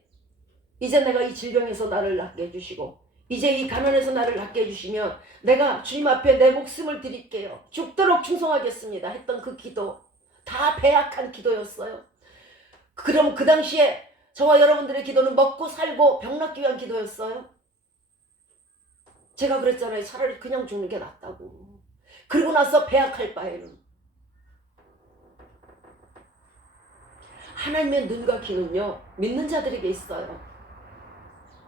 이제 내가 이 질병에서 나를 낫게 해주시고 이제 이 가난에서 나를 낫게 해주시면 내가 주님 앞에 내 목숨을 드릴게요. 죽도록 충성하겠습니다 했던 그 기도 다 배약한 기도였어요. 그럼 그 당시에 저와 여러분들의 기도는 먹고 살고 병 낫기 위한 기도였어요. 제가 그랬잖아요. 차라리 그냥 죽는 게 낫다고. 그리고 나서 배약할 바에는. 하나님의 눈과 귀는요, 믿는 자들에게 있어요.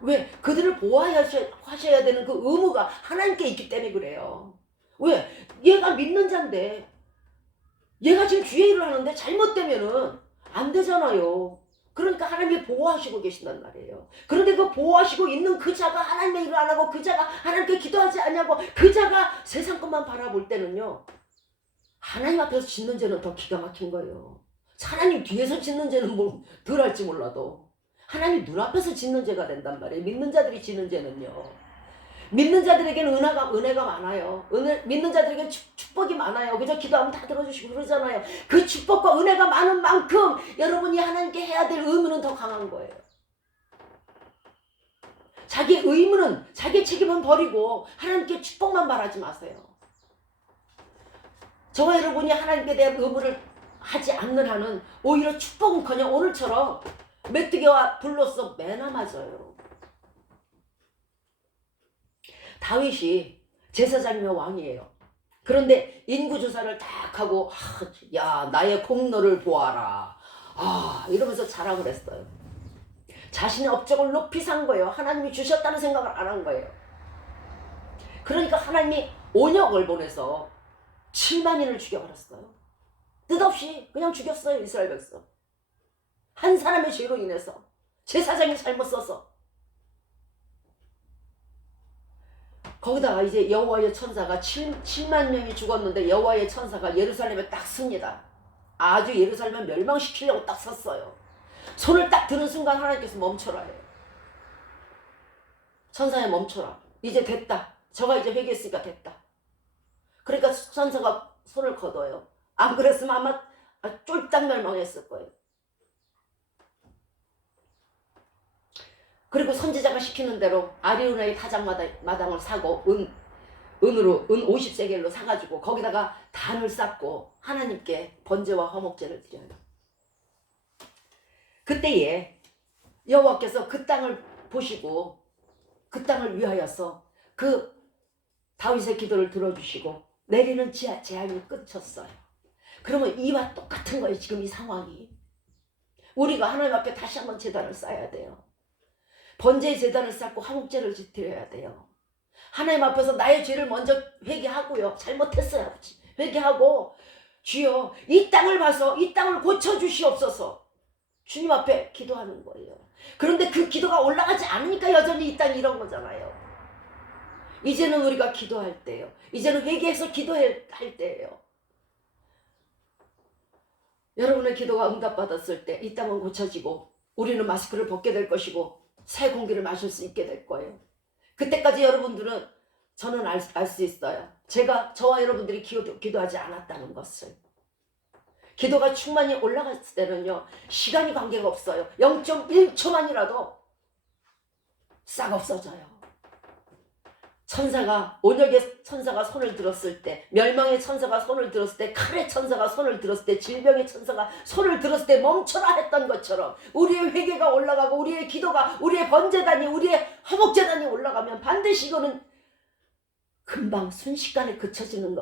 왜? 그들을 보호하셔야 되는 그 의무가 하나님께 있기 때문에 그래요. 왜? 얘가 믿는 자인데 얘가 지금 주의 일을 하는데 잘못되면은 안 되잖아요. 그러니까 하나님이 보호하시고 계신단 말이에요. 그런데 그 보호하시고 있는 그 자가 하나님의 일을 안 하고 그 자가 하나님께 기도하지 않냐고 그 자가 세상 것만 바라볼 때는요, 하나님 앞에서 짓는 죄는 더 기가 막힌 거예요. 하나님 뒤에서 짓는 죄는 뭐 덜 할지 몰라도 하나님 눈앞에서 짓는 죄가 된단 말이에요. 믿는 자들이 짓는 죄는요. 믿는 자들에게는 은혜가 많아요. 믿는 자들에게는 축복이 많아요. 그저 기도하면 다 들어주시고 그러잖아요. 그 축복과 은혜가 많은 만큼 여러분이 하나님께 해야 될 의무는 더 강한 거예요. 자기 의무는, 자기 책임은 버리고 하나님께 축복만 바라지 마세요. 저와 여러분이 하나님께 대한 의무를 하지 않는 한은 오히려 축복은커녕 오늘처럼 메뚜기와 불로써 매나 맞아요. 다윗이 제사장이며 왕이에요. 그런데 인구조사를 딱 하고 야 나의 공로를 보아라 이러면서 자랑을 했어요. 자신의 업적을 높이 산 거예요. 하나님이 주셨다는 생각을 안 한 거예요. 그러니까 하나님이 온역을 보내서 7만인을 죽여버렸어요. 뜻없이 그냥 죽였어요. 이스라엘 백성. 한 사람의 죄로 인해서, 제사장이 잘못 써서. 거기다가 이제 여호와의 천사가 7만 명이 죽었는데 여호와의 천사가 예루살렘에 딱 섭니다. 아주 예루살렘을 멸망시키려고 딱 섰어요. 손을 딱 드는 순간 하나님께서 멈춰라 해요. 천사에 멈춰라. 이제 됐다. 저가 이제 회개했으니까 됐다. 그러니까 천사가 손을 걷어요. 안 그랬으면 아마 쫄딱 멸망했을 거예요. 그리고 선지자가 시키는 대로 아리우나의 타작마당을 사고 은 50세겔로 사가지고 거기다가 단을 쌓고 하나님께 번제와 화목제를 드려요. 그때에 여호와께서 그 땅을 보시고 그 땅을 위하여서 그 다윗의 기도를 들어주시고 내리는 재앙이 끝쳤어요. 그러면 이와 똑같은 거예요. 지금 이 상황이. 우리가 하나님 앞에 다시 한번 제단을 쌓아야 돼요. 번제의 제단을 쌓고 화목제를 드려야 돼요. 하나님 앞에서 나의 죄를 먼저 회개하고요. 잘못했어요, 아버지. 회개하고 주여 이 땅을 봐서 이 땅을 고쳐주시옵소서. 주님 앞에 기도하는 거예요. 그런데 그 기도가 올라가지 않으니까 여전히 이 땅이 이런 거잖아요. 이제는 우리가 기도할 때예요. 이제는 회개해서 기도할 때예요. 여러분의 기도가 응답받았을 때 이 땅은 고쳐지고 우리는 마스크를 벗게 될 것이고 새 공기를 마실 수 있게 될 거예요. 그때까지 여러분들은 저는 알 수 있어요. 저와 여러분들이 기도하지 않았다는 것을. 기도가 충만히 올라갔을 때는요. 시간이 관계가 없어요. 0.1초만이라도 싹 없어져요. 온역의 천사가 손을 들었을 때, 멸망의 천사가 손을 들었을 때, 칼의 천사가 손을 들었을 때, 질병의 천사가 손을 들었을 때 멈춰라 했던 것처럼 우리의 회개가 올라가고 우리의 기도가, 우리의 번제단이, 우리의 화목제단이 올라가면 반드시 이거는 금방 순식간에 그쳐지는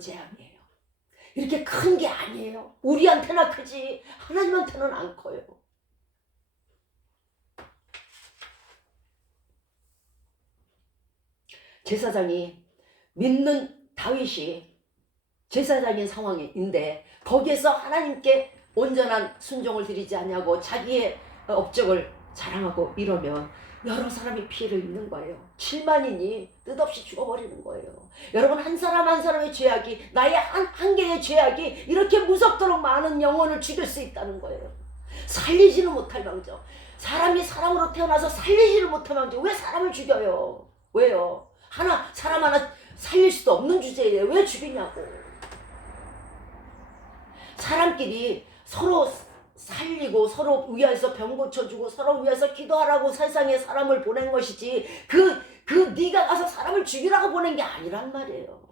재앙이에요. 이렇게 큰 게 아니에요. 우리한테나 크지 하나님한테는 안 커요. 제사장이 믿는 다윗이 제사장인 상황인데 거기에서 하나님께 온전한 순종을 드리지 않냐고 자기의 업적을 자랑하고 이러면 여러 사람이 피해를 입는 거예요. 7만인이 뜻없이 죽어버리는 거예요. 여러분 한 사람 한 사람의 죄악이 나의 한 개의 죄악이 이렇게 무섭도록 많은 영혼을 죽일 수 있다는 거예요. 살리지는 못할 망정. 사람이 사람으로 태어나서 살리지를 못할 망정 왜 사람을 죽여요? 왜요? 사람 하나 살릴 수도 없는 주제예요. 왜 죽이냐고. 사람끼리 서로 살리고 서로 위하여서 병 고쳐주고 서로 위하여서 기도하라고 세상에 사람을 보낸 것이지 네가 가서 사람을 죽이라고 보낸 게 아니란 말이에요.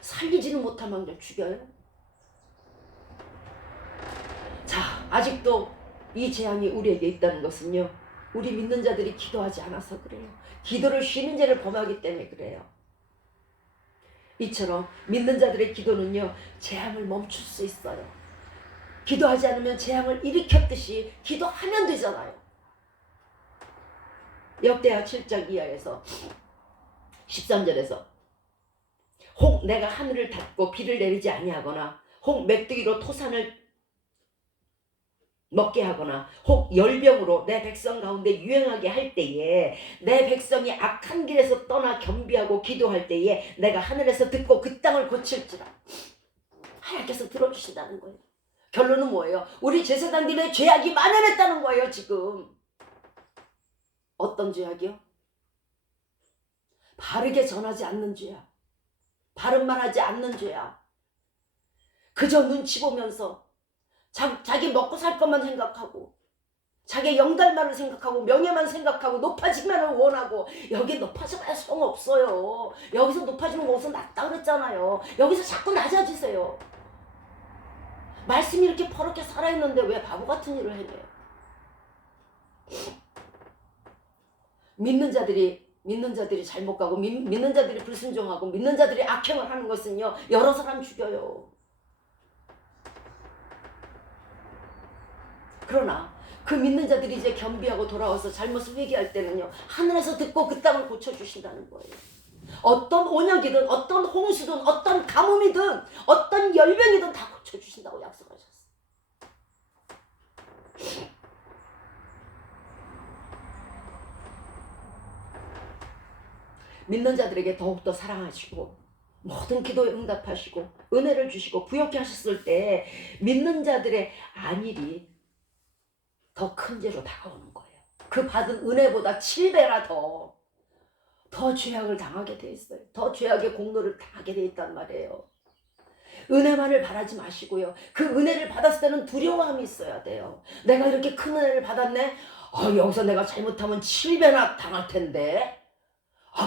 살리지는 못할 망정 죽여요? 자, 아직도 이 재앙이 우리에게 있다는 것은요. 우리 믿는 자들이 기도하지 않아서 그래요. 기도를 쉬는 죄를 범하기 때문에 그래요. 이처럼 믿는 자들의 기도는요. 재앙을 멈출 수 있어요. 기도하지 않으면 재앙을 일으켰듯이 기도하면 되잖아요. 역대하 7장 이하에서 13절에서 혹 내가 하늘을 닫고 비를 내리지 아니하거나 혹 메뚜기로 토산을 먹게 하거나 혹 열병으로 내 백성 가운데 유행하게 할 때에 내 백성이 악한 길에서 떠나 겸비하고 기도할 때에 내가 하늘에서 듣고 그 땅을 고칠지라. 하나님께서 들어주신다는 거예요. 결론은 뭐예요? 우리 제사장들의 죄악이 만연했다는 거예요. 지금 어떤 죄악이요? 바르게 전하지 않는 죄악, 바른 말 하지 않는 죄악, 그저 눈치 보면서 자기 먹고 살 것만 생각하고 자기 영달만을 생각하고 명예만 생각하고 높아지기만을 원하고. 여기 높아져봐야 소용없어요. 여기서 높아지는 곳은 낮다 그랬잖아요. 여기서 자꾸 낮아지세요. 말씀이 이렇게 퍼렇게 살아있는데 왜 바보 같은 일을 해내요? 믿는 자들이 잘못 가고 믿는 자들이 불순종하고 믿는 자들이 악행을 하는 것은요, 여러 사람 죽여요. 그러나 그 믿는 자들이 이제 겸비하고 돌아와서 잘못을 회개할 때는요, 하늘에서 듣고 그 땅을 고쳐주신다는 거예요. 어떤 온역이든 어떤 홍수든 어떤 가뭄이든 어떤 열병이든 다 고쳐주신다고 약속하셨어요. 믿는 자들에게 더욱더 사랑하시고 모든 기도에 응답하시고 은혜를 주시고 부욕케 하셨을 때 믿는 자들의 안일이 더 큰 죄로 다가오는 거예요. 그 받은 은혜보다 7배나 더 죄악을 당하게 돼 있어요. 더 죄악의 공로를 당하게 돼 있단 말이에요. 은혜만을 바라지 마시고요. 그 은혜를 받았을 때는 두려움이 있어야 돼요. 내가 이렇게 큰 은혜를 받았네. 여기서 내가 잘못하면 7배나 당할 텐데.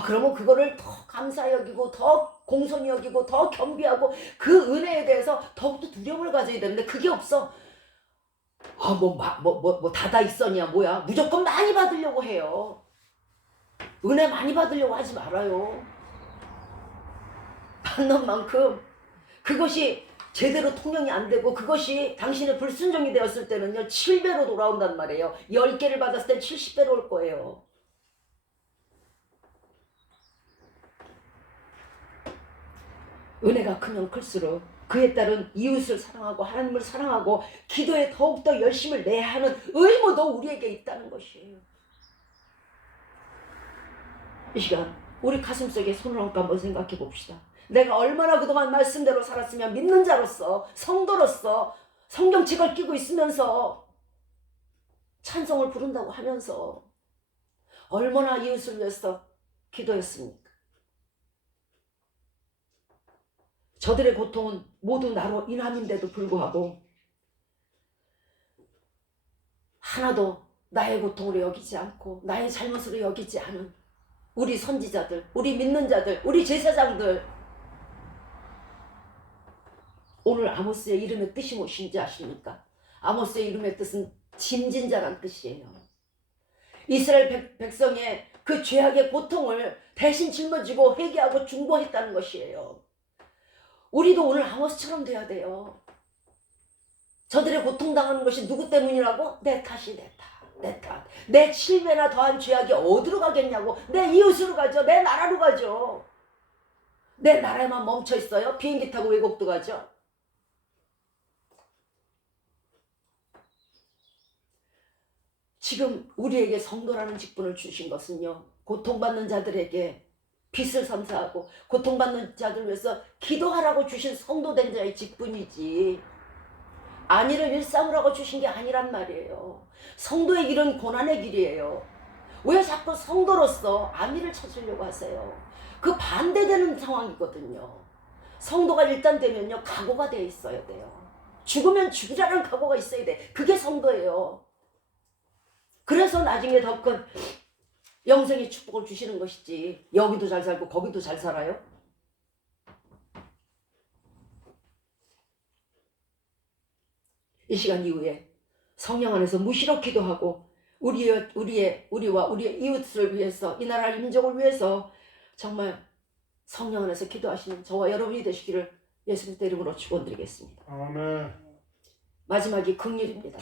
그러면 그거를 더 감사 여기고 더 공손히 여기고 더 겸비하고 그 은혜에 대해서 더욱더 두려움을 가져야 되는데 그게 없어. 다다 있었냐 뭐야. 무조건 많이 받으려고 해요. 은혜 많이 받으려고 하지 말아요. 받는 만큼 그것이 제대로 통용이 안 되고 그것이 당신의 불순종이 되었을 때는요, 7배로 돌아온단 말이에요. 10개를 받았을 땐 70배로 올 거예요. 은혜가 크면 클수록 그에 따른 이웃을 사랑하고 하나님을 사랑하고 기도에 더욱더 열심을 내야 하는 의무도 우리에게 있다는 것이에요. 이 시간 우리 가슴속에 손을 얹고 한번 생각해 봅시다. 내가 얼마나 그동안 말씀대로 살았으면 믿는 자로서 성도로서 성경책을 끼고 있으면서 찬송을 부른다고 하면서 얼마나 이웃을 위해서 기도했습니까? 저들의 고통은 모두 나로 인함인데도 불구하고 하나도 나의 고통으로 여기지 않고 나의 잘못으로 여기지 않은 우리 선지자들, 우리 믿는 자들, 우리 제사장들, 오늘 아모스의 이름의 뜻이 무엇인지 아십니까? 아모스의 이름의 뜻은 짐진 자란 뜻이에요. 이스라엘 백성의 그 죄악의 고통을 대신 짊어지고 회개하고 중보했다는 것이에요. 우리도 오늘 아모스처럼 돼야 돼요. 저들의 고통당하는 것이 누구 때문이라고? 내 탓이 내 탓. 내 7배나 더한 죄악이 어디로 가겠냐고. 내 이웃으로 가죠. 내 나라로 가죠. 내 나라에만 멈춰 있어요? 비행기 타고 외국도 가죠. 지금 우리에게 성도라는 직분을 주신 것은요, 고통받는 자들에게 빛을 선사하고 고통받는 자들 위해서 기도하라고 주신 성도된 자의 직분이지 안위를 일삼으로 하고 주신 게 아니란 말이에요. 성도의 길은 고난의 길이에요. 왜 자꾸 성도로서 안위를 찾으려고 하세요? 그 반대되는 상황이거든요. 성도가 일단 되면요, 각오가 돼 있어야 돼요. 죽으면 죽으라는 각오가 있어야 돼. 그게 성도예요. 그래서 나중에 더 큰 영생의 축복을 주시는 것이지 여기도 잘 살고 거기도 잘 살아요? 이 시간 이후에 성령 안에서 무시로 기도하고 우리와 우리의 이웃을 위해서 이 나라 민족을 위해서 정말 성령 안에서 기도하시는 저와 여러분이 되시기를 예수 그리스도 이름으로 축원드리겠습니다. 아멘. 마지막이 긍휼입니다.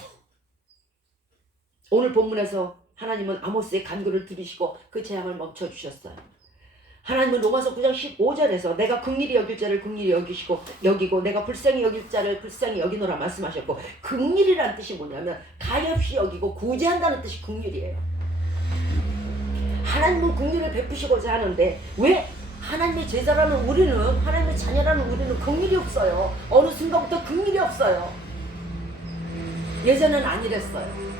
오늘 본문에서 하나님은 아모스의 간구를 들으시고 그 재앙을 멈춰주셨어요. 하나님은 로마서 9장 15절에서 내가 긍휼히 여길 자를 긍휼히 여기고 내가 불쌍히 여길 자를 불쌍히 여기노라 말씀하셨고, 긍휼이란 뜻이 뭐냐면 가엾이 여기고 구제한다는 뜻이 긍휼이에요. 하나님은 긍휼을 베푸시고자 하는데 왜 하나님의 제자라는 우리는, 하나님의 자녀라는 우리는 긍휼이 없어요. 어느 순간부터 긍휼이 없어요. 예전엔 아니랬어요.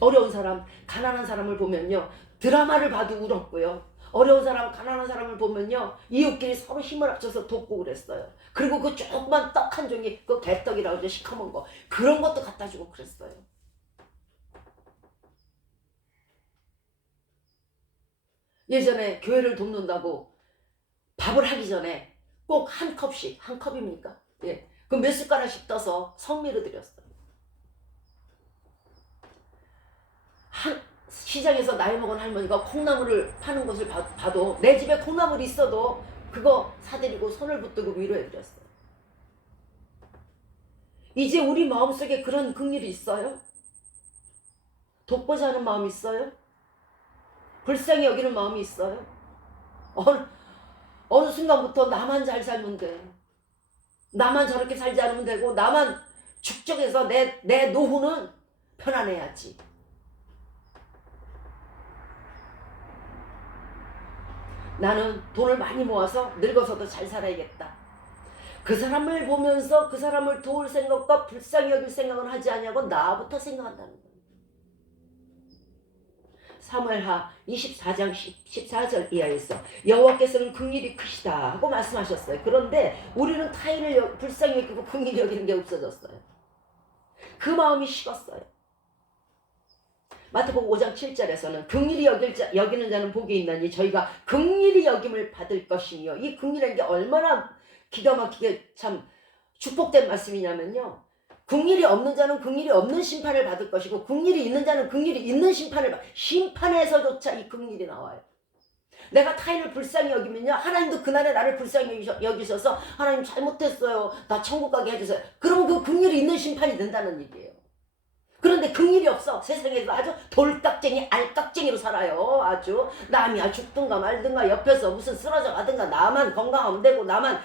어려운 사람, 가난한 사람을 보면요, 드라마를 봐도 울었고요. 어려운 사람, 가난한 사람을 보면요, 이웃끼리 서로 힘을 합쳐서 돕고 그랬어요. 그리고 그 조그만 떡 한 종이, 그 개떡이라고 하죠, 시커먼 거, 그런 것도 갖다 주고 그랬어요. 예전에 교회를 돕는다고 밥을 하기 전에 꼭 한 컵씩, 한 컵입니까? 예, 그 몇 숟가락씩 떠서 성미를 드렸어요. 시장에서 나이 먹은 할머니가 콩나물을 파는 곳을 봐도 내 집에 콩나물이 있어도 그거 사드리고 손을 붙들고 위로해드렸어요. 이제 우리 마음속에 그런 긍휼이 있어요? 돕고자 하는 마음이 있어요? 불쌍히 여기는 마음이 있어요? 어느 순간부터 나만 잘 살면 돼. 나만 저렇게 살지 않으면 되고, 나만 축적해서 내 노후는 편안해야지. 나는 돈을 많이 모아서 늙어서도 잘 살아야겠다. 그 사람을 보면서 그 사람을 도울 생각과 불쌍히 여길 생각은 하지 않냐고 나부터 생각한다는 거예요. 사무엘하 24장 14절 이하에서 여호와께서는 긍휼이 크시다 하고 말씀하셨어요. 그런데 우리는 타인을 불쌍히 여기고 긍휼히 여기는 게 없어졌어요. 그 마음이 식었어요. 마태복음 5장 7절에서는 긍휼히 여기는 자는 복이 있나니 저희가 긍휼히 여김을 받을 것이며, 이 긍휼이라는 게 얼마나 기가 막히게 참 축복된 말씀이냐면요, 긍휼이 없는 자는 긍휼이 없는 심판을 받을 것이고, 긍휼이 있는 자는 긍휼이 있는 심판에서조차 이 긍휼이 나와요. 내가 타인을 불쌍히 여기면요, 하나님도 그날에 나를 불쌍히 여기셔서 하나님 잘못했어요, 나 천국 가게 해주세요. 그러면 그 긍휼이 있는 심판이 된다는 얘기예요. 그런데 긍휼이 없어. 세상에서 아주 돌깍쟁이, 알깍쟁이로 살아요. 아주 남이야 죽든가 말든가, 옆에서 무슨 쓰러져 가든가, 나만 건강하면 되고, 나만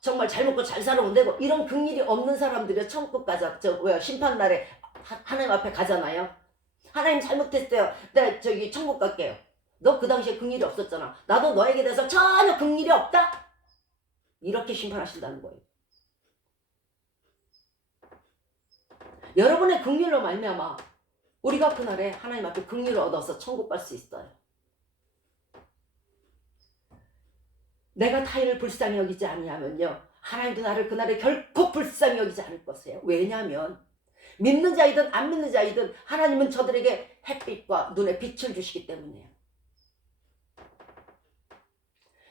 정말 잘 먹고 잘 살아면 되고, 이런 긍휼이 없는 사람들이 천국 가자, 심판날에 하나님 앞에 가잖아요. 하나님 잘못했어요, 나 저기 천국 갈게요. 너 그 당시에 긍휼이 없었잖아. 나도 너에게 대해서 전혀 긍휼이 없다. 이렇게 심판하신다는 거예요. 여러분의 긍휼로 말미암아 우리가 그날에 하나님 앞에 긍휼을 얻어서 천국 갈 수 있어요. 내가 타인을 불쌍히 여기지 아니하면요, 하나님도 나를 그날에 결코 불쌍히 여기지 않을 것이에요. 왜냐하면 믿는 자이든 안 믿는 자이든 하나님은 저들에게 햇빛과 눈에 빛을 주시기 때문이에요.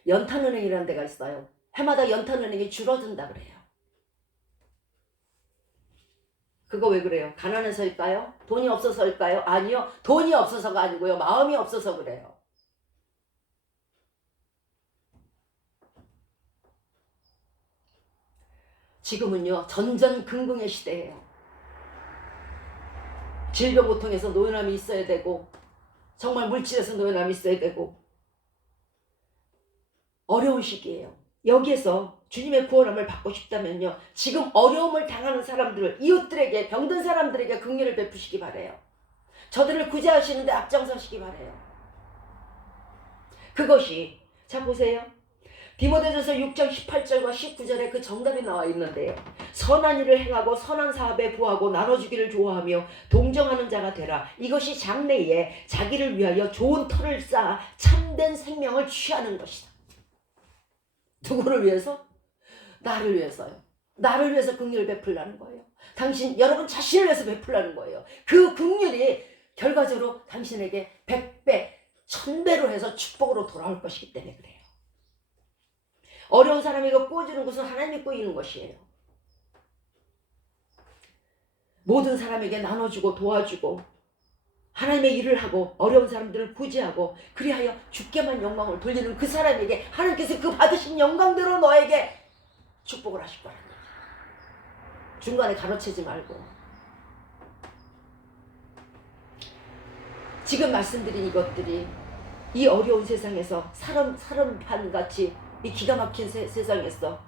연탄은행이라는 데가 있어요. 해마다 연탄은행이 줄어든다 그래요. 그거 왜 그래요? 가난해서일까요? 돈이 없어서일까요? 아니요. 돈이 없어서가 아니고요, 마음이 없어서 그래요. 지금은요, 전전긍긍의 시대예요. 질병 고통에서 노연함이 있어야 되고, 정말 물질에서 노연함이 있어야 되고, 어려운 시기예요. 여기에서 주님의 구원함을 받고 싶다면요, 지금 어려움을 당하는 사람들을, 이웃들에게, 병든 사람들에게 긍휼을 베푸시기 바래요. 저들을 구제하시는데 앞장서시기 바래요. 그것이, 자 보세요, 디모데전서 6장 18절과 19절에 그 정답이 나와 있는데요, 선한 일을 행하고 선한 사업에 부하고 나눠주기를 좋아하며 동정하는 자가 되라. 이것이 장래에 자기를 위하여 좋은 터를 쌓아 참된 생명을 취하는 것이다. 누구를 위해서? 나를 위해서요. 나를 위해서 긍휼을 베풀라는 거예요. 여러분 자신을 위해서 베풀라는 거예요. 그 긍휼이 결과적으로 당신에게 100배, 1000배로 해서 축복으로 돌아올 것이기 때문에 그래요. 어려운 사람에게 꾸어주는 것은 하나님이 꾸이는 것이에요. 모든 사람에게 나눠주고 도와주고 하나님의 일을 하고 어려운 사람들을 구제하고, 그리하여 주께만 영광을 돌리는 그 사람에게 하나님께서 그 받으신 영광대로 너에게 축복을 하실 거라는 얘기예요. 중간에 가로채지 말고. 지금 말씀드린 이것들이 이 어려운 세상에서 사람판같이 이 기가 막힌 세상에서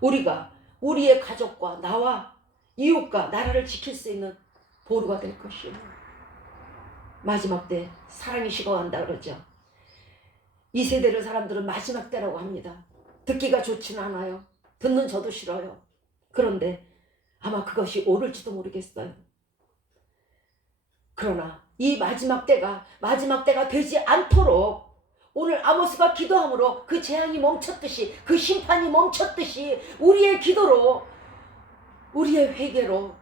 우리가 우리의 가족과 나와 이웃과 나라를 지킬 수 있는 보루가 될 것이요. 마지막 때 사랑이 식어간다 그러죠. 이 세대를 사람들은 마지막 때라고 합니다. 듣기가 좋진 않아요. 듣는 저도 싫어요. 그런데 아마 그것이 옳을지도 모르겠어요. 그러나 이 마지막 때가 되지 않도록 오늘 아모스가 기도함으로 그 재앙이 멈췄듯이, 그 심판이 멈췄듯이 우리의 기도로, 우리의 회개로,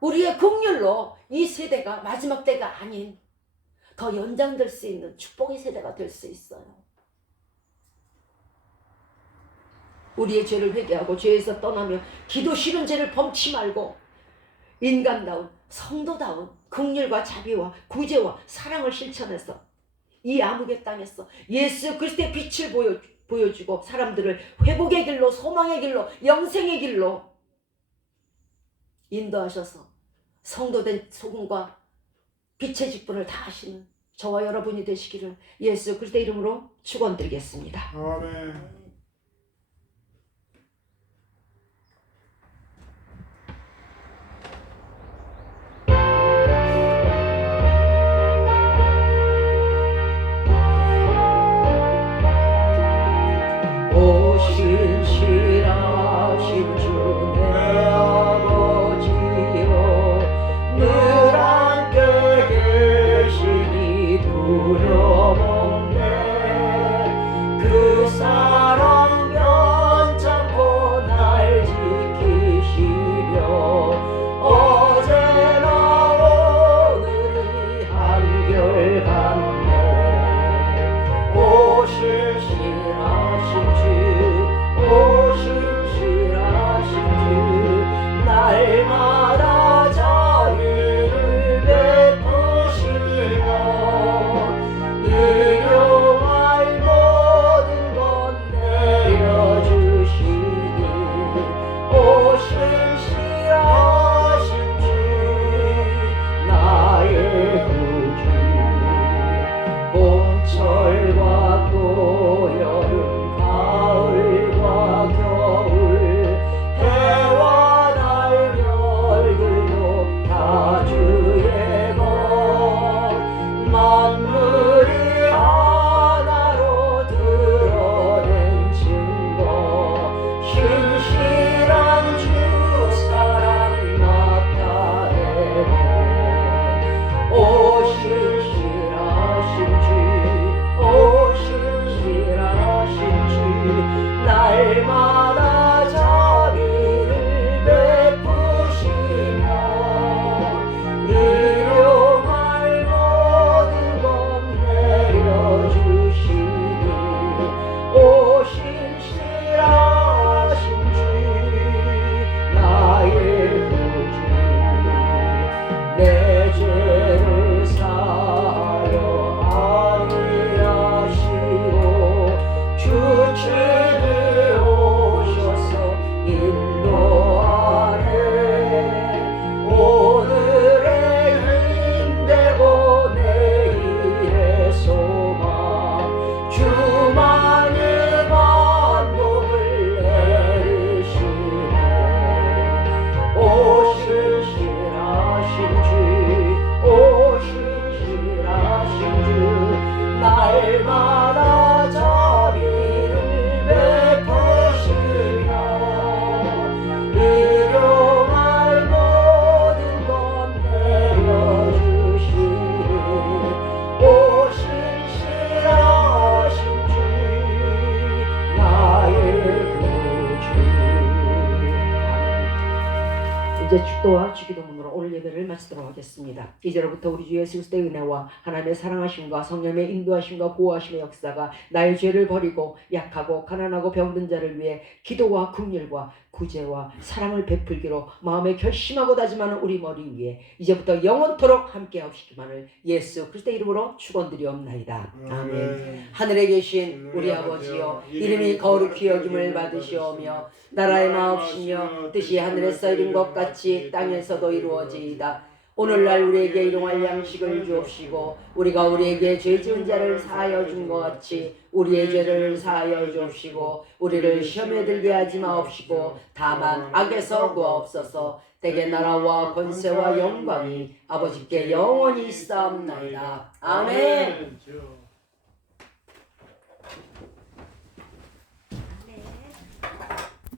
우리의 긍휼로 이 세대가 마지막 때가 아닌 더 연장될 수 있는 축복의 세대가 될 수 있어요. 우리의 죄를 회개하고 죄에서 떠나며 기도 싫은 죄를 범치 말고 인간다운 성도다운 긍휼과 자비와 구제와 사랑을 실천해서 이 암흑의 땅에서 예수 그리스도의 빛을 보여주고 사람들을 회복의 길로, 소망의 길로, 영생의 길로 인도하셔서 성도된 소금과 빛의 직분을 다하시는 저와 여러분이 되시기를 예수 그리스도의 이름으로 축원드리겠습니다. 아멘. 신실하신 주 내 아버지여 늘 함께 계시니 두려움없네 그 사랑 변찮고 날 지키시며 어제나 오늘이 한결같네 오 신실하신 주 신실하신 주 날마다 자유를 베푸시며 일용할 모든 것 내려주시니 오 신실하신 주 나의 구주 봄철과 또 여름 가을과 겨울 해와 달 별들도 다 주의 것 만물이 하나로 드러낸 증거 신실한 주 사랑 나타내네 오 신실하신 주 오 신실하신 주 날마다 자비를 베푸시며 일용할 모든 것 내려주시니 오 신실하신 주 나의 구주 내 죄를 사하여 안위하시고 주친이 오셔서 인도하네 오늘의 힘되고 내일의 소망 주만이 만복을 내리시네 오 신실하신 주 오 신실하신 주 날마다 자비를 베푸시며 일용할 모든 것 내려주시니 오 신실하신 주 나의 구주 이제 축도와 주기도문으로 오늘 예배를 마치도록 하겠습니다. 이제로부터 우리 주 예수 그리스도의 은혜와 하나님의 사랑하심과 성령의 인도하심과 보호하심의 역사가 나의 죄를 버리고 약하고 가난하고 병든 자를 위해 기도와 긍휼과 구제와 사랑을 베풀기로 마음에 결심하고 다짐하는 우리 머리 위에 이제부터 영원토록 함께 하시기만을 예수 그리스도의 이름으로 축원드리옵나이다. 아멘. 하늘에 계신 우리 아버지여 이름이 거룩히 여김을 받으시오며 나라의 마옵시며 뜻이 하늘에서 이룬 것 같이 땅에서도 이루어지이다. 오늘날 우리에게 일용할 양식을 주옵시고 우리가 우리에게 죄 지은 자를 사하여 준 것 같이 우리의 죄를 사하여 주옵시고 우리를 시험에 들게 하지 마옵시고 다만 악에서 구하옵소서. 대개 나라와 권세와 영광이 아버지께 영원히 있사옵나이다. 아멘. 주.